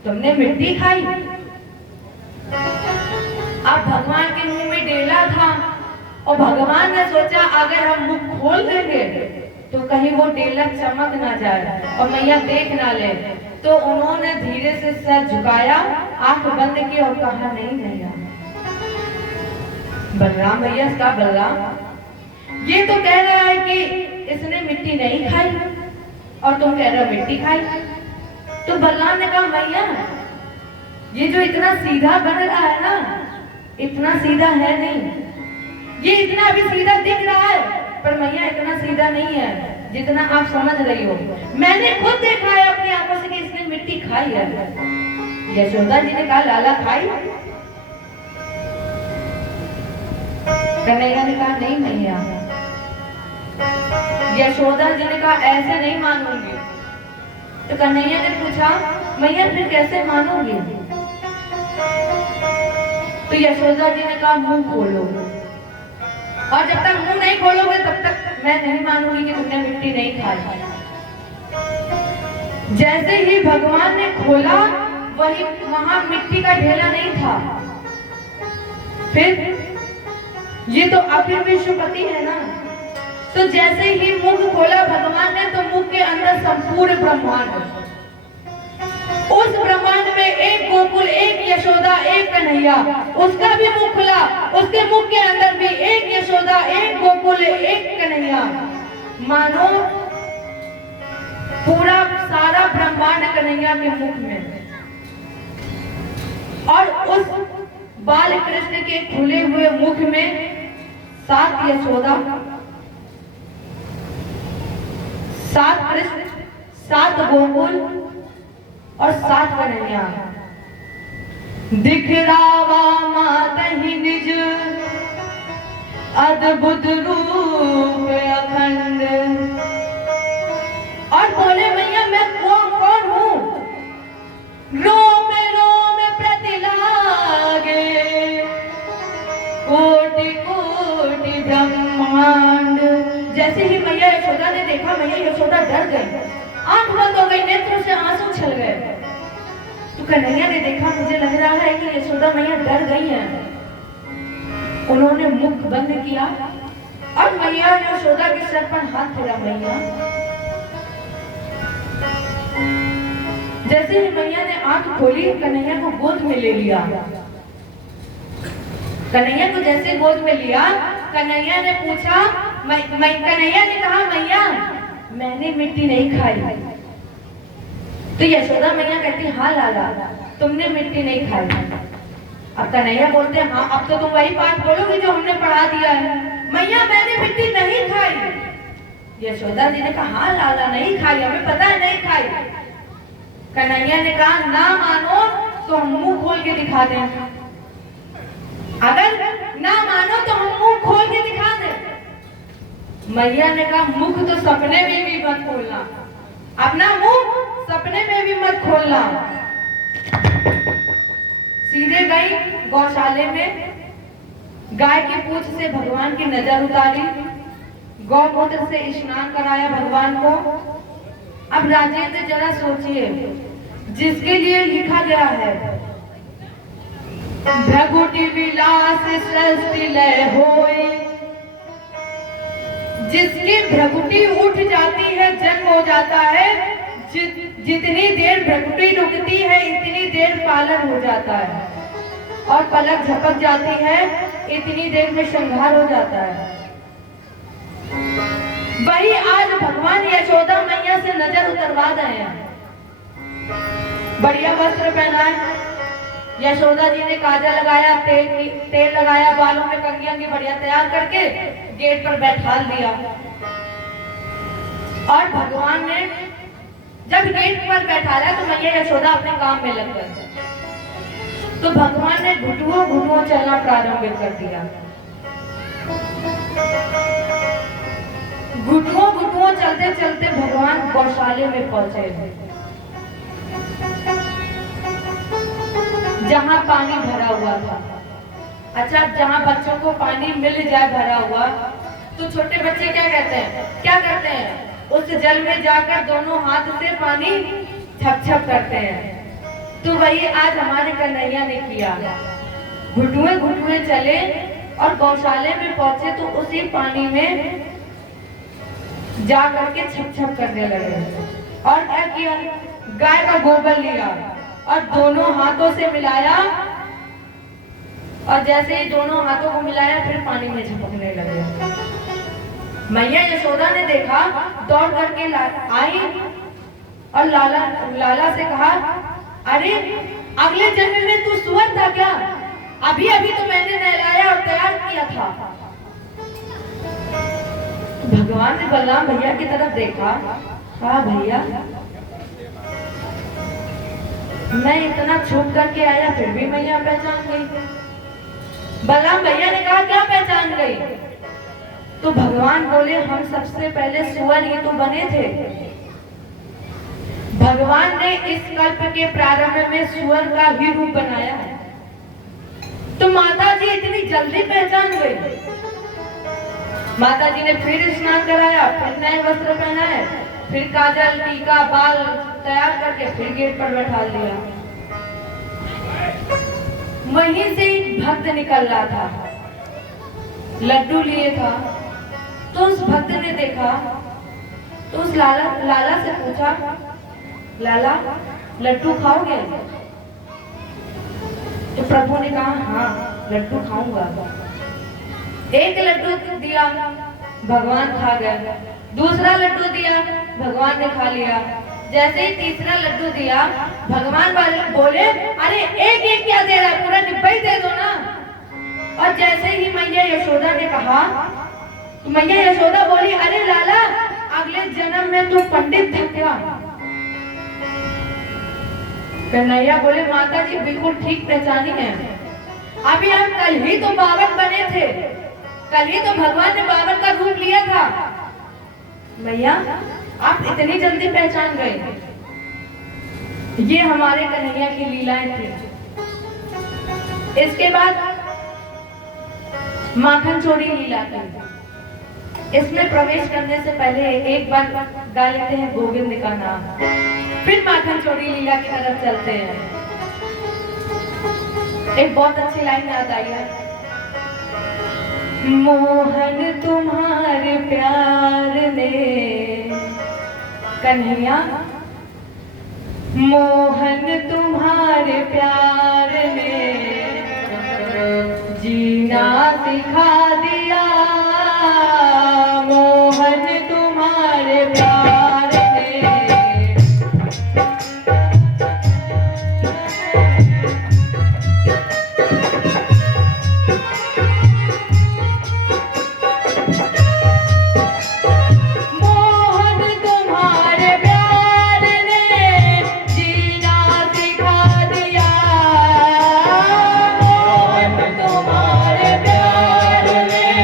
तुमने मिट्टी खाई? अब भगवान के मुंह में डेला था और भगवान ने सोचा अगर हम मुंह खोल देंगे तो कहीं वो डेला चमक ना जाए और मैया देख ना ले। तो उन्होंने धीरे से सर झुकाया, आंख बंद की और कहा, नहीं मैया। बलराम भैया का बलराम, ये तो कह रहा है कि इसने मिट्टी नहीं खाई और तुम कह रहे हो मिट्टी खाई। तो बलराम ने कहा मैया ये जो इतना सीधा बन रहा है ना, इतना सीधा है नहीं, ये इतना अभी सीधा दिख रहा है पर मैया इतना सीधा नहीं है जितना आप समझ रही हो। मैंने खुद देखा है अपनी आंखों से कि इसने मिट्टी खाई है। यशोदा जी ने कहा लाला खाई? कन्हैया ने कहा नहीं मैया। यशोदा जी ने कहा ऐसे नहीं मानूंगी। तो कन्हैया ने पूछा मैया फिर कैसे मानोगी? तो यशोदा जी ने कहा मुंह खोलो, और जब तक मुंह नहीं खोलोगे तब तक मैं नहीं मानूंगी कि तुमने मिट्टी नहीं खाई। जैसे ही भगवान ने खोला वही वहां मिट्टी का ढेला नहीं था। फिर ये तो अखिल विश्वपति है ना, तो जैसे ही मुख खोला भगवान ने तो मुख के अंदर संपूर्ण ब्रह्मांड, उस ब्रह्मांड में एक गोकुल, एक यशोदा, एक कन्हैया, उसका भी मुख खुला, उसके मुख के अंदर भी एक यशोदा, एक गोकुल, एक कन्हैया। मानो पूरा सारा ब्रह्मांड कन्हैया के मुख में, और उस बाल कृष्ण के खुले हुए मुख में 7 यशोदा, 7 कृष्ण, 7 गोकुल और 7 कन्हैया। दिखरावा मातहि निज अद्भुत रूप अखंड। और बोले मैया मैं कौन हूँ? रोम रोम प्रतिलागे कोटि कोटि ब्रह्मांड। जैसे ही मैया यशोदा ने देखा, मैया यशोदा डर गई, आंख बंद हो गई, नेत्रों से आंसू छल गए। तो कन्हैया ने देखा मुझे लग रहा है कि यशोदा मैया डर गई हैं। उन्होंने मुख बंद किया और मैया यशोदा के सर पर हाथ फेरा। मैया, जैसे ही मैया ने आंख खोली कन्हैया को गोद में ले लिया। कन्हैया को जैसे गोद में लिया, कन्हैया ने पूछा, कन्हैया ने कहा मैया मैंने मिट्टी नहीं खाई। तो यशोदा मैया कहती हाँ लाला तुमने मिट्टी नहीं खाई। अब कन्हैया बोलते हाँ अब तो तुम वही पाठ बोलोगे जो हमने पढ़ा दिया है। मैया मैंने मिट्टी नहीं खाई। यशोदा जी ने कहा हाँ लाला नहीं खाई, हमें पता है नहीं खाई। कन्हैया ने कहा ना मानो तो हम मुंह खोल के दिखा दें, अगर ना मानो तो हम मुंह खोल के दिखा दें। मैया ने कहा मुख तो सपने में भी मत खोलना, अपना मुंह सपने में भी मत खोलना। सीधे गई गौशाले में, गाय की पूंछ से भगवान की नजर उतारी, गौमूत्र से स्नान कराया भगवान को। अब राजेंद्र जरा सोचिए, जिसके लिए लिखा गया है भ्रगुटि विलास सृष्टि लय होय, जिसकी भ्रगुटी उठ जाती है जन्म हो जाता है, जितनी देर भ्रगुटी रुकती है इतनी देर पालन हो जाता है, और पलक झपक जाती है इतनी देर में संहार हो जाता है। वही आज भगवान यशोदा मैया से नजर उतरवा रहे हैं। बढ़िया वस्त्र पहनाए, यशोदा जी ने काजल लगाया, तेल लगाया, बालों में कंघी बढ़िया तैयार करके गेट पर बैठा दिया। और भगवान ने जब गेट पर बैठाया तो मैया यशोदा अपने काम में लग गए। तो भगवान ने घुटुओं घुटुओं चलना प्रारंभ कर दिया। घुटुओं घुटुओं चलते चलते भगवान गौशाले में पहुंचे, जहां पानी भरा हुआ था। अच्छा, जहां बच्चों को पानी मिल जाए भरा हुआ तो छोटे बच्चे क्या कहते हैं, क्या करते हैं? उस जल में जाकर दोनों हाथ से पानी छप छप करते हैं। तो वही आज हमारे कन्हैया ने किया, घुटुए घुटुए चले और गौशाले में पहुंचे तो उसी पानी में जा करके छप छप करने लगे। और क्या किया, गाय का गोबर लिया और दोनों हाथों से मिलाया, और जैसे ही दोनों हाथों को मिलाया फिर पानी में झपकने लगे। मैया यशोदा ने देखा, दौड़ करके आई और लाला से कहा, अरे अगले जन्म में तू सुअर था क्या? अभी अभी तो मैंने नहलाया और तैयार किया था। भगवान ने बलराम भैया की तरफ देखा, हाँ भैया, मैं इतना छुप करके आया फिर भी मैया पहचान गई। बलराम भैया ने कहा, क्या पहचान गई? तो भगवान बोले, हम सबसे पहले सुअर ही तो बने थे। भगवान ने इस कल्प के प्रारंभ में सुअर का ही रूप बनाया है। तो माता जी इतनी जल्दी पहचान गई। माता जी ने फिर स्नान कराया, फिर नए वस्त्र पहनाए, फिर काजल टीका बाल तैयार करके फिर गेट पर बैठा लिया। वहीं से एक भक्त निकल रहा था, लड्डू लिए था। तो उस भक्त ने देखा, तो उस लाला से पूछा, लाला लड्डू खाओगे? तो प्रभु ने कहा, हाँ लड्डू खाऊंगा। एक लड्डू दिया, भगवान खा गए। दूसरा लड्डू दिया, भगवान ने खा लिया। जैसे ही तीसरा लड्डू दिया, भगवान बोले, अरे एक एक क्या दे रहा, पूरा डिब्बा ही दे दो ना। और जैसे ही मैया यशोदा ने कहा, तो मैया यशोदा बोली, अरे लाला अगले जन्म में तू पंडित था क्या? कन्हैया बोले, माता जी बिल्कुल ठीक पहचानी है। अभी हम कल ही तो बावन बने थे, कल ही तो भगवान ने बावन का रूप लिया था। मैया आप इतनी जल्दी पहचान गए? ये हमारे कन्हैया की लीलाएं थी। इसके बाद माखन चोरी लीला थी। इसमें प्रवेश करने से पहले एक बार गा लेते हैं गोविंद का नाम, फिर माखन चोरी लीला की तरफ चलते हैं। एक बहुत अच्छी लाइन याद आई है, मोहन तुम्हारे प्यार ने, कन्हैया मोहन तुम्हारे प्यार ने जीना सिखा दिया, मोहन तुम्हारे प्यार ने। मोहन तुम्हारे प्यार ने जीना सिखा दिया, मोहन तुम्हारे प्यार ने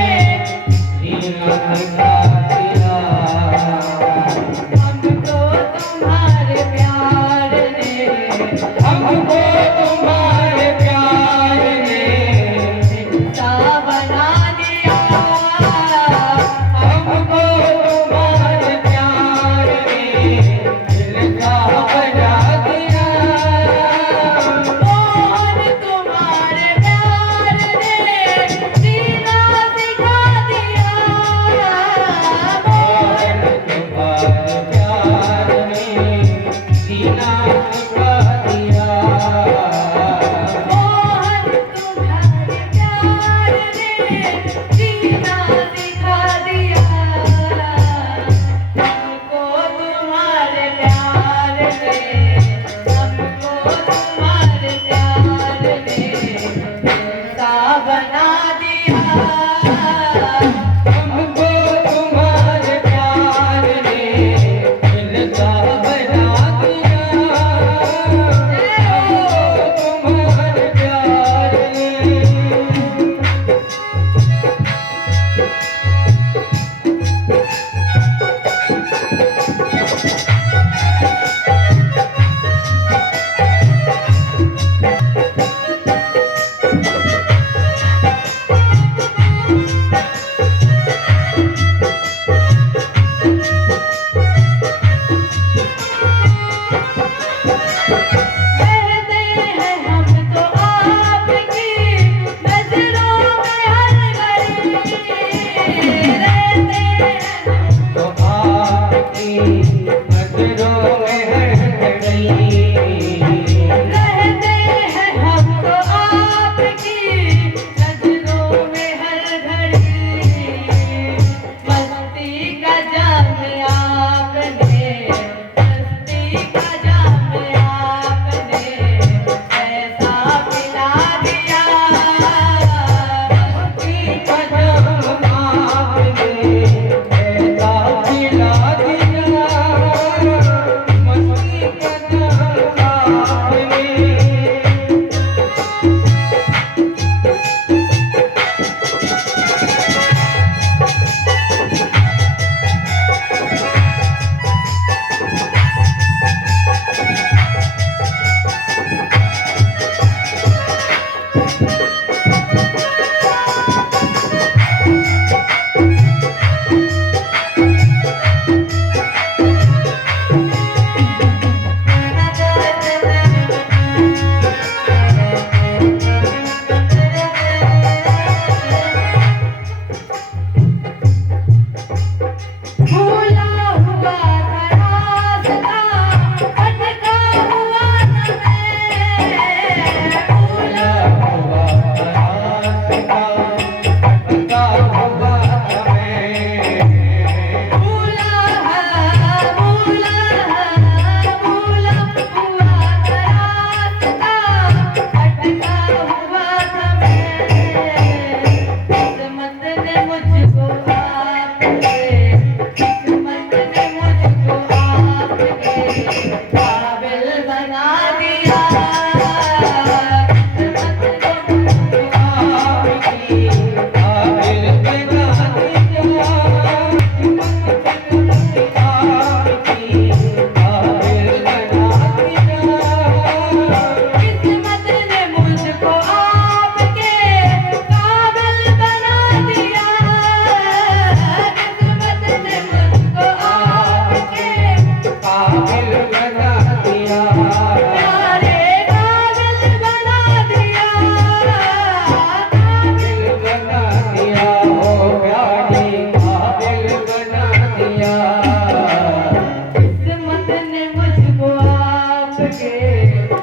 किस्मत ने मुझको आपके,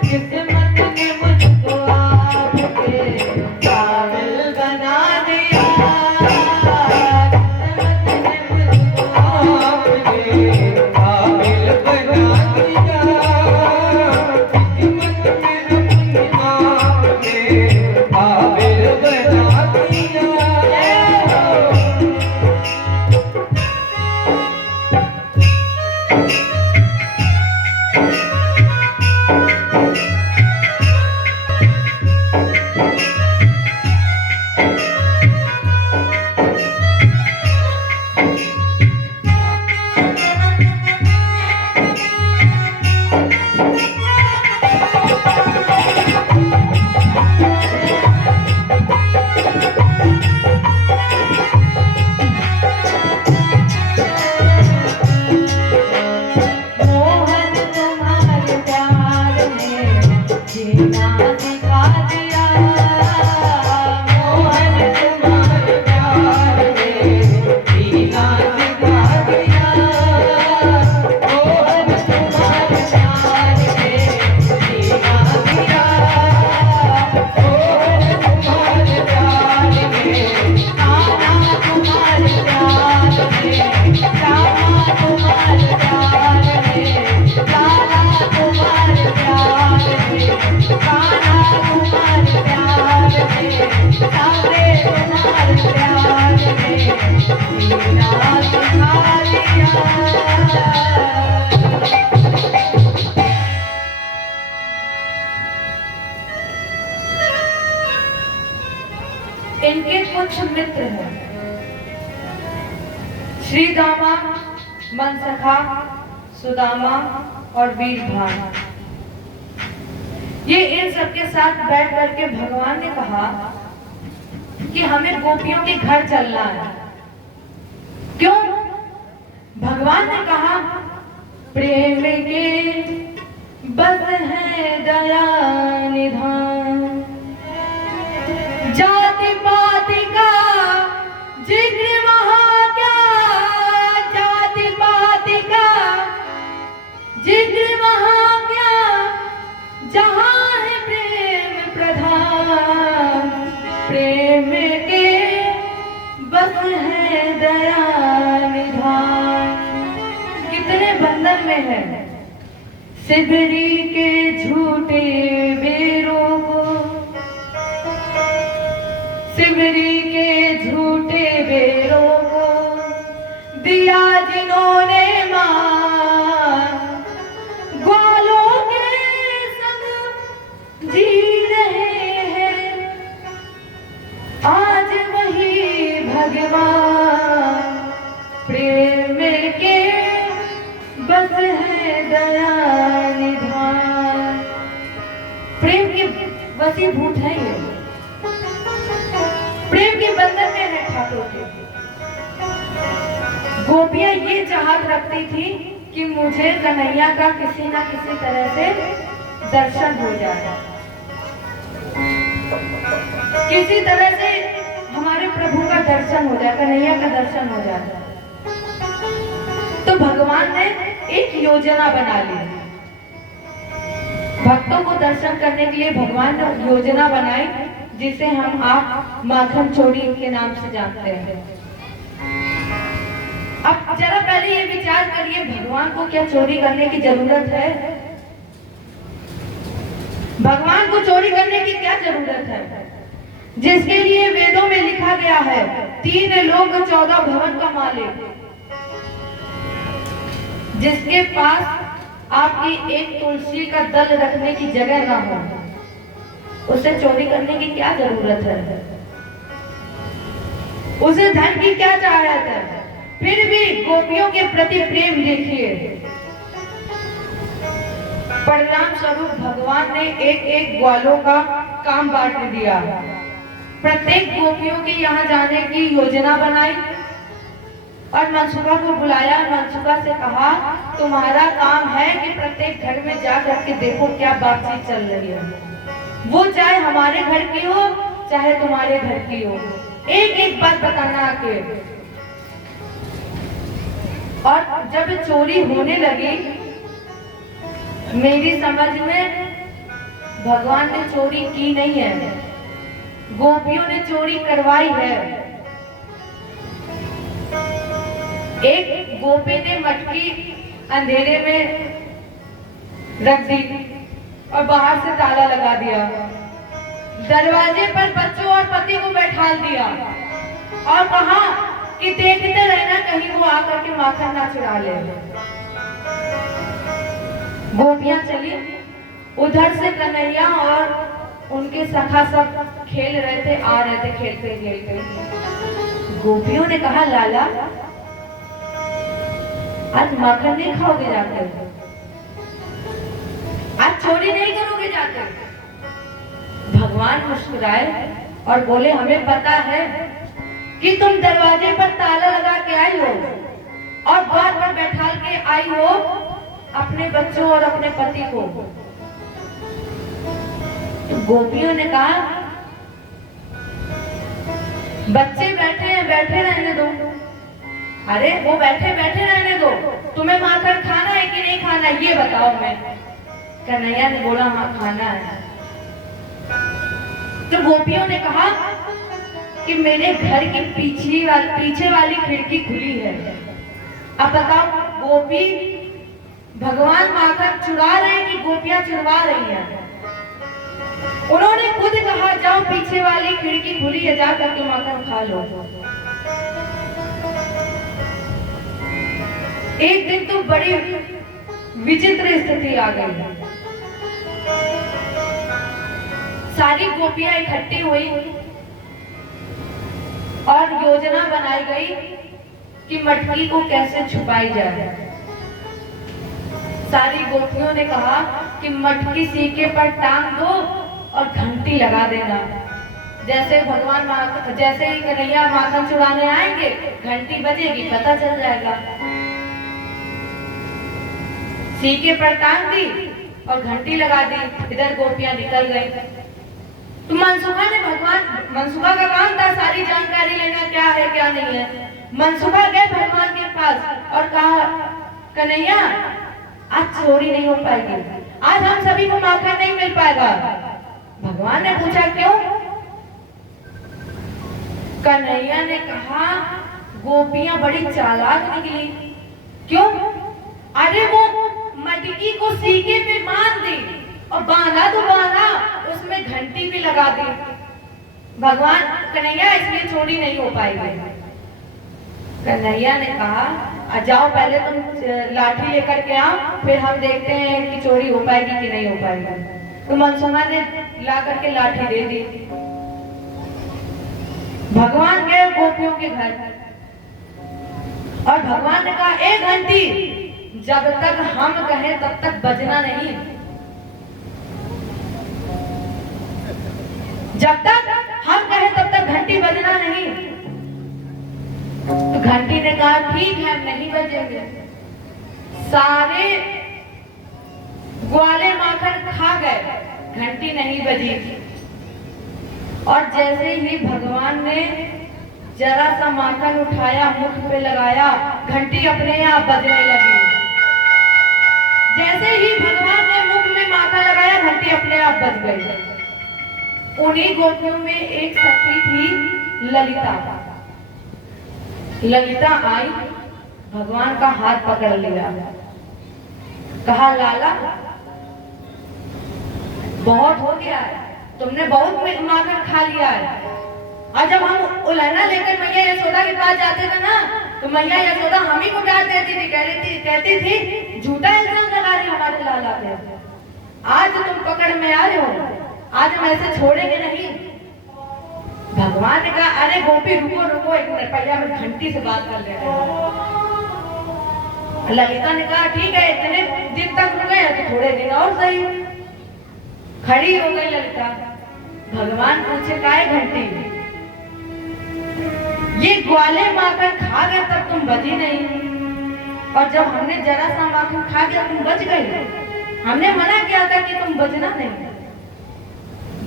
किस्मत ने मुझको आपके काबिल बना दिया। किस्मत ने मुझको आपके काबिल बना दिया। किस्मत ने अपने आपके काबिल बना दिया। मोहन तुम्हारे प्यार ने जीना सिखा दिया। मोहन तुम्हारे प्यार ने जीना सिखा दिया। मोहन तुम्हारे प्यार ने जीना दिया। मोहन तुम्हारे प्यार ने आना तुम्हारे प्यार ने रामा तुम्हारे प्यार ने लाला तुम्हारे प्यार ने कान्हा तुम्हारे प्यार ने सारे तुम्हारे प्यार ने जीना सिखा दिया। इनके कुछ मित्र हैं, श्री दामा, मनसखा, सुदामा और वीरभान। ये इन सबके साथ बैठ करके भगवान ने कहा कि हमें गोपियों के घर चलना है। क्यों? भगवान ने कहा प्रेम के बस है दया निधान, जाति पाति का जिक्र वहाँ क्या, जाति पाति का जिक्र वहाँ क्या, जहाँ है प्रेम प्रधान। प्रेम के बस है दया निधान। कितने बंधन में है सिबरी के झूठे बेरों को, सिमरी के झूठे बेरों को दिया जिन्होंने मान। ग्वालों के संग जी रहे हैं आज वही भगवान। प्रेम के बस है दया निधान। प्रेम के वशीभूत है ये, प्रेम के बंधन में है ठाकुर के। गोपियां ये चाहत रखती थी कि मुझे कन्हैया का किसी ना किसी तरह से दर्शन हो जाए, किसी तरह से हमारे प्रभु का दर्शन हो जाए, कन्हैया का दर्शन हो जाए। तो भगवान ने एक योजना बना ली। भक्तों को दर्शन करने के लिए भगवान ने योजना बनाई, जिसे हम आप माखन चोरी के नाम से जानते हैं। अब जरा पहले ये विचार करिए, भगवान को क्या चोरी करने की जरूरत है? भगवान को चोरी करने की क्या जरूरत है, जिसके लिए वेदों में लिखा गया है 3 लोक 14 भवन का मालिक, जिसके पास आपकी एक तुलसी का दल रखने की जगह ना हो, उसे चोरी करने की क्या जरूरत है? उसे धन की क्या चाहत है? फिर भी गोपियों के प्रति प्रेम देखिए। परिणाम स्वरूप भगवान ने एक एक ग्वालों का काम बांट दिया। प्रत्येक गोपियों के यहाँ जाने की योजना बनाई और मनसुखा को बुलाया। मनसुखा से कहा तुम्हारा काम है कि प्रत्येक घर में जा करके देखो क्या बातचीत चल रही है, वो चाहे हमारे घर की हो चाहे तुम्हारे घर की हो, एक एक बात बताना आके। और जब चोरी होने लगी, मेरी समझ में भगवान ने चोरी की नहीं है, गोपियों ने चोरी करवाई है। एक गोपी ने मटकी अंधेरे में रख दी और बाहर से ताला लगा दिया, दरवाजे पर बच्चों और पति को बैठा दिया और कहा कि देखते रहना कहीं वो आकर के माखन ना चुरा ले। गोपियां चली, उधर से कन्हैया और उनके सखा सब खेल रहे थे, आ रहे थे खेलते खेलते। गोपियों ने कहा, लाला आज माखन नहीं खाओगे जाकर, आज चोरी नहीं करोगे जाकर। भगवान मुस्कुराए और बोले, हमें पता है कि तुम दरवाजे पर ताला लगा के आई हो और द्वार पर बैठा के आई हो अपने बच्चों और अपने पति को। तो गोपियों ने कहा, बच्चे बैठे हैं, बैठे रहने दो। अरे वो बैठे बैठे रहने दो, तुम्हें माखन खाना है कि नहीं खाना ये बताओ। मैं कन्हैया ने बोला, हाँ खाना है। तो गोपियों ने कहा कि मेरे घर की पीछे वाली खिड़की खुली है, अब बताओ गोपी भगवान माखन चुरा रहे हैं कि गोपियां चुरवा रही हैं। उन्होंने खुद कहा, जाओ पीछे वाली खिड़की खुली है, जा करके माखन खा लो। एक दिन तो बड़ी विचित्र स्थिति आ गई। सारी गोपियां इकट्ठी हुई और योजना बनाई गई कि मटकी को कैसे छुपाई जाए। सारी गोपियों ने कहा कि मटकी सीके पर टांग दो और घंटी लगा देना, जैसे जैसे ही कन्हैया माखन चुराने आएंगे घंटी बजेगी, पता चल जाएगा। सीके पर टांग दी और घंटी लगा दी, इधर गोपियां निकल गई। तो मनसुखा का काम था सारी जानकारी लेना, क्या है क्या नहीं है। मनसुखा गए भगवान के पास और कहा, कन्हैया आज चोरी नहीं हो पाएगी, आज हम सभी को माखन नहीं मिल पाएगा। भगवान ने पूछा क्यों? कन्हैया ने कहा, गोपियां बड़ी चालाक निकली। क्यों? अरे वो मटकी को सीके पे बांध दी और बांधा तो बांधा, उसमें घंटी भी लगा दी। भगवान कन्हैया इसलिए चोरी नहीं हो पाएगी। कन्हैया ने कहा, जाओ पहले तुम लाठी लेकर के आओ, फिर हम देखते हैं कि चोरी हो पाएगी कि नहीं हो पाएगी। तो मनसुखा ने ला करके लाठी दे दी। भगवान गए गोपियों के घर और भगवान ने कहा, एक घंटी जब तक हम कहें तब तक बजना नहीं, जब तक हम कहें तब तक घंटी बजना नहीं। तो घंटी ने कहा, ठीक है हम नहीं बजेंगे। सारे ग्वाले माखन खा गए, घंटी नहीं बजी। और जैसे ही भगवान ने जरा सा माखन उठाया, मुख पे लगाया, घंटी अपने आप बजने लगी। जैसे ही भगवान ने मुख में माखन लगाया, घंटी अपने आप बज गई। उन्हीं गोपियों में एक सखी थी ललिता। ललिता आई, भगवान का हाथ पकड़ लिया, कहा, लाला बहुत हो गया है, तुमने बहुत माखन खा लिया है। और जब हम उलहना लेकर मैया यशोदा के पास जाते थे ना, तो मैया यशोदा हम ही को डांट देती थी, कहती थी झूठा इल्जाम लगा रही हमारे लाला पे। आज तुम पकड़ में आ रहे हो, आज हम ऐसे छोड़ेंगे नहीं। भगवान ने कहा, अरे गोपी रुको रुको एक मिनट, पहले हम घंटी से बात कर लेते हैं। ललिता ने कहा, ठीक है इतने दिन तक रुके तो थोड़े दिन और सही। खड़ी हो गई ललिता। भगवान पूछे, का है घंटी? ये ग्वाले माखन खा गए तब तुम बजी नहीं, और जब हमने जरा सा माखन खा गया तुम बच गए। हमने मना किया था कि तुम बजना नहीं।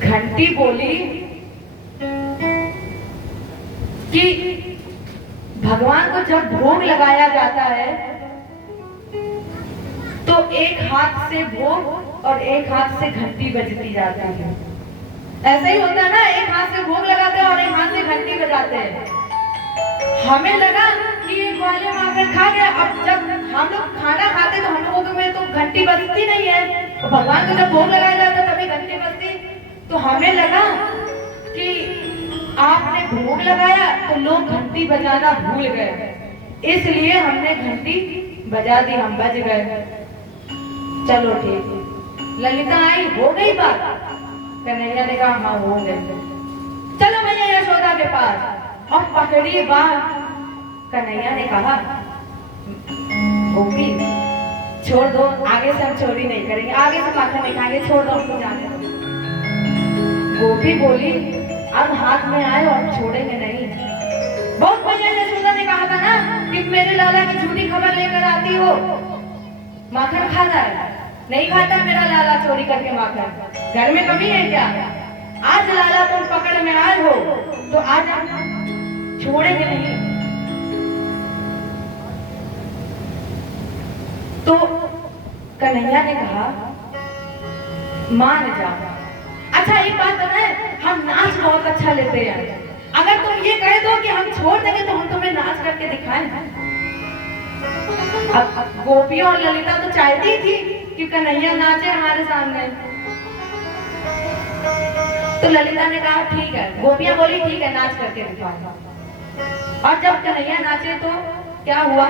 घंटी बोली कि भगवान को जब भोग लगाया जाता है तो एक हाथ से भोग और एक हाथ से घंटी बजती जाती है। ऐसा ही होता है ना, एक हाथ से भोग लगाते हैं और एक हाथ से घंटी बजाते हैं। हमें लगा कि ये ग्वाले मांगकर खा गया। अब जब हम लोग खाना खाते तो हम लोगों में तो घंटी बजती नहीं है, तो भगवान को जब भोग लगाया जाता तभी घंटी बजती। तो हमें लगा कि आपने भोग लगाया तो लोग घंटी बजाना भूल गए, इसलिए हमने घंटी बजा दी, हम बज गए। चलो ठीक। ललिता आई, हो गई बात? कन्हैया ने कहा हाँ हो गए। चलो मैया यशोदा के पास, और पकड़ी बात। कन्हैया ने कहा गोपी छोड़ दो, आगे से हम चोरी नहीं करेंगे, आगे से माखन नहीं खाएंगे, छोड़ दो, हमको जाने दो। गोपी बोली अब हाथ में आए और छोड़ेंगे नहीं। बहुत मैया यशोदा ने कहा था ना कि मेरे लाला की झूठी खबर लेकर आती हो, माखन खाता है, नहीं खाता मेरा लाला चोरी करके माखन, घर में कमी है क्या? आज लाला तुम पकड़ में आए हो तो आज हम छोड़ेंगे नहीं। तो कन्हैया ने कहा मान जा। अच्छा एक बात बताए, हम नाच बहुत अच्छा लेते हैं, अगर तुम ये कह दो कि हम छोड़ देंगे तो हम तुम्हें नाच करके दिखाएं। अब गोपियों और ललिता तो चाहती थी कि कन्हैया नाचे हमारे सामने। तो ललिता ने कहा ठीक है, गोपियां बोली ठीक है नाच करके दिखाओ। और जब कन्हैया नाचे तो क्या हुआ?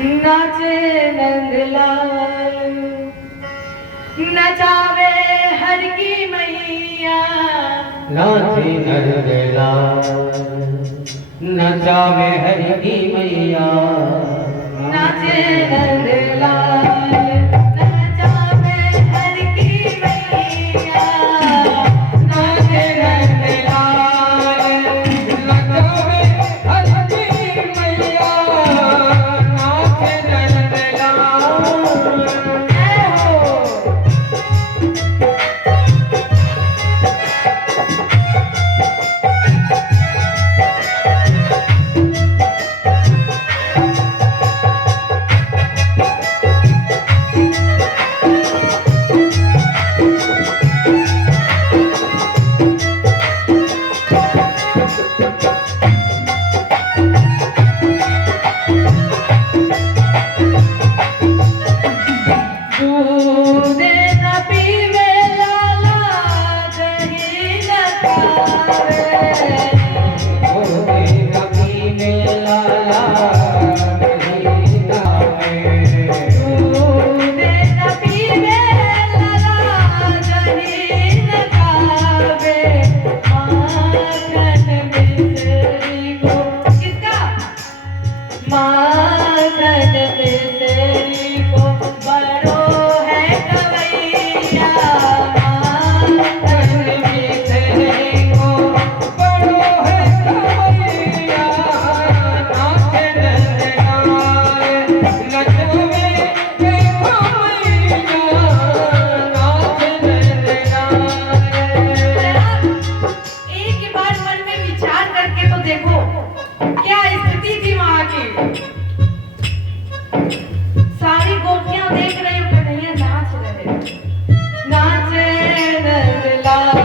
नाचे नंदलाल नचावे हर की मैया, नाचे नंदलाल नचावे हर की मैया, नाचे नंदलाल नचावे हर की मैया, नाचे नंदलाल नचावे हर की मैया, नाचे नंदलाल। ऐ हो। दूध न पीवे लाला, दही न खावे, गोपी कभी में लाला कहीं नावे, दूध न पीवे लाला, दही न खावे, माखन मिश्री को किसका? माखन मिश्री को बड़ो है कवैया, माखन मिश्री को बड़ो है कवैया, नाचे नंदलाल नचावे देखो मैया, नाचे नंदलाल। एक बार मन में विचार करके तो देखो क्या स्थिति थी वहां की। सारी गोपियां देख रही हो कन्हैया नाच रहे, नाचे नंदलाल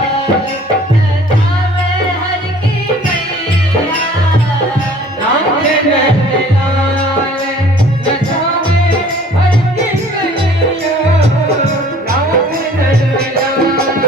नचावे हर की मैया, नाचे नंदलाल नचावे हर की मैया, नाचे नंदलाल।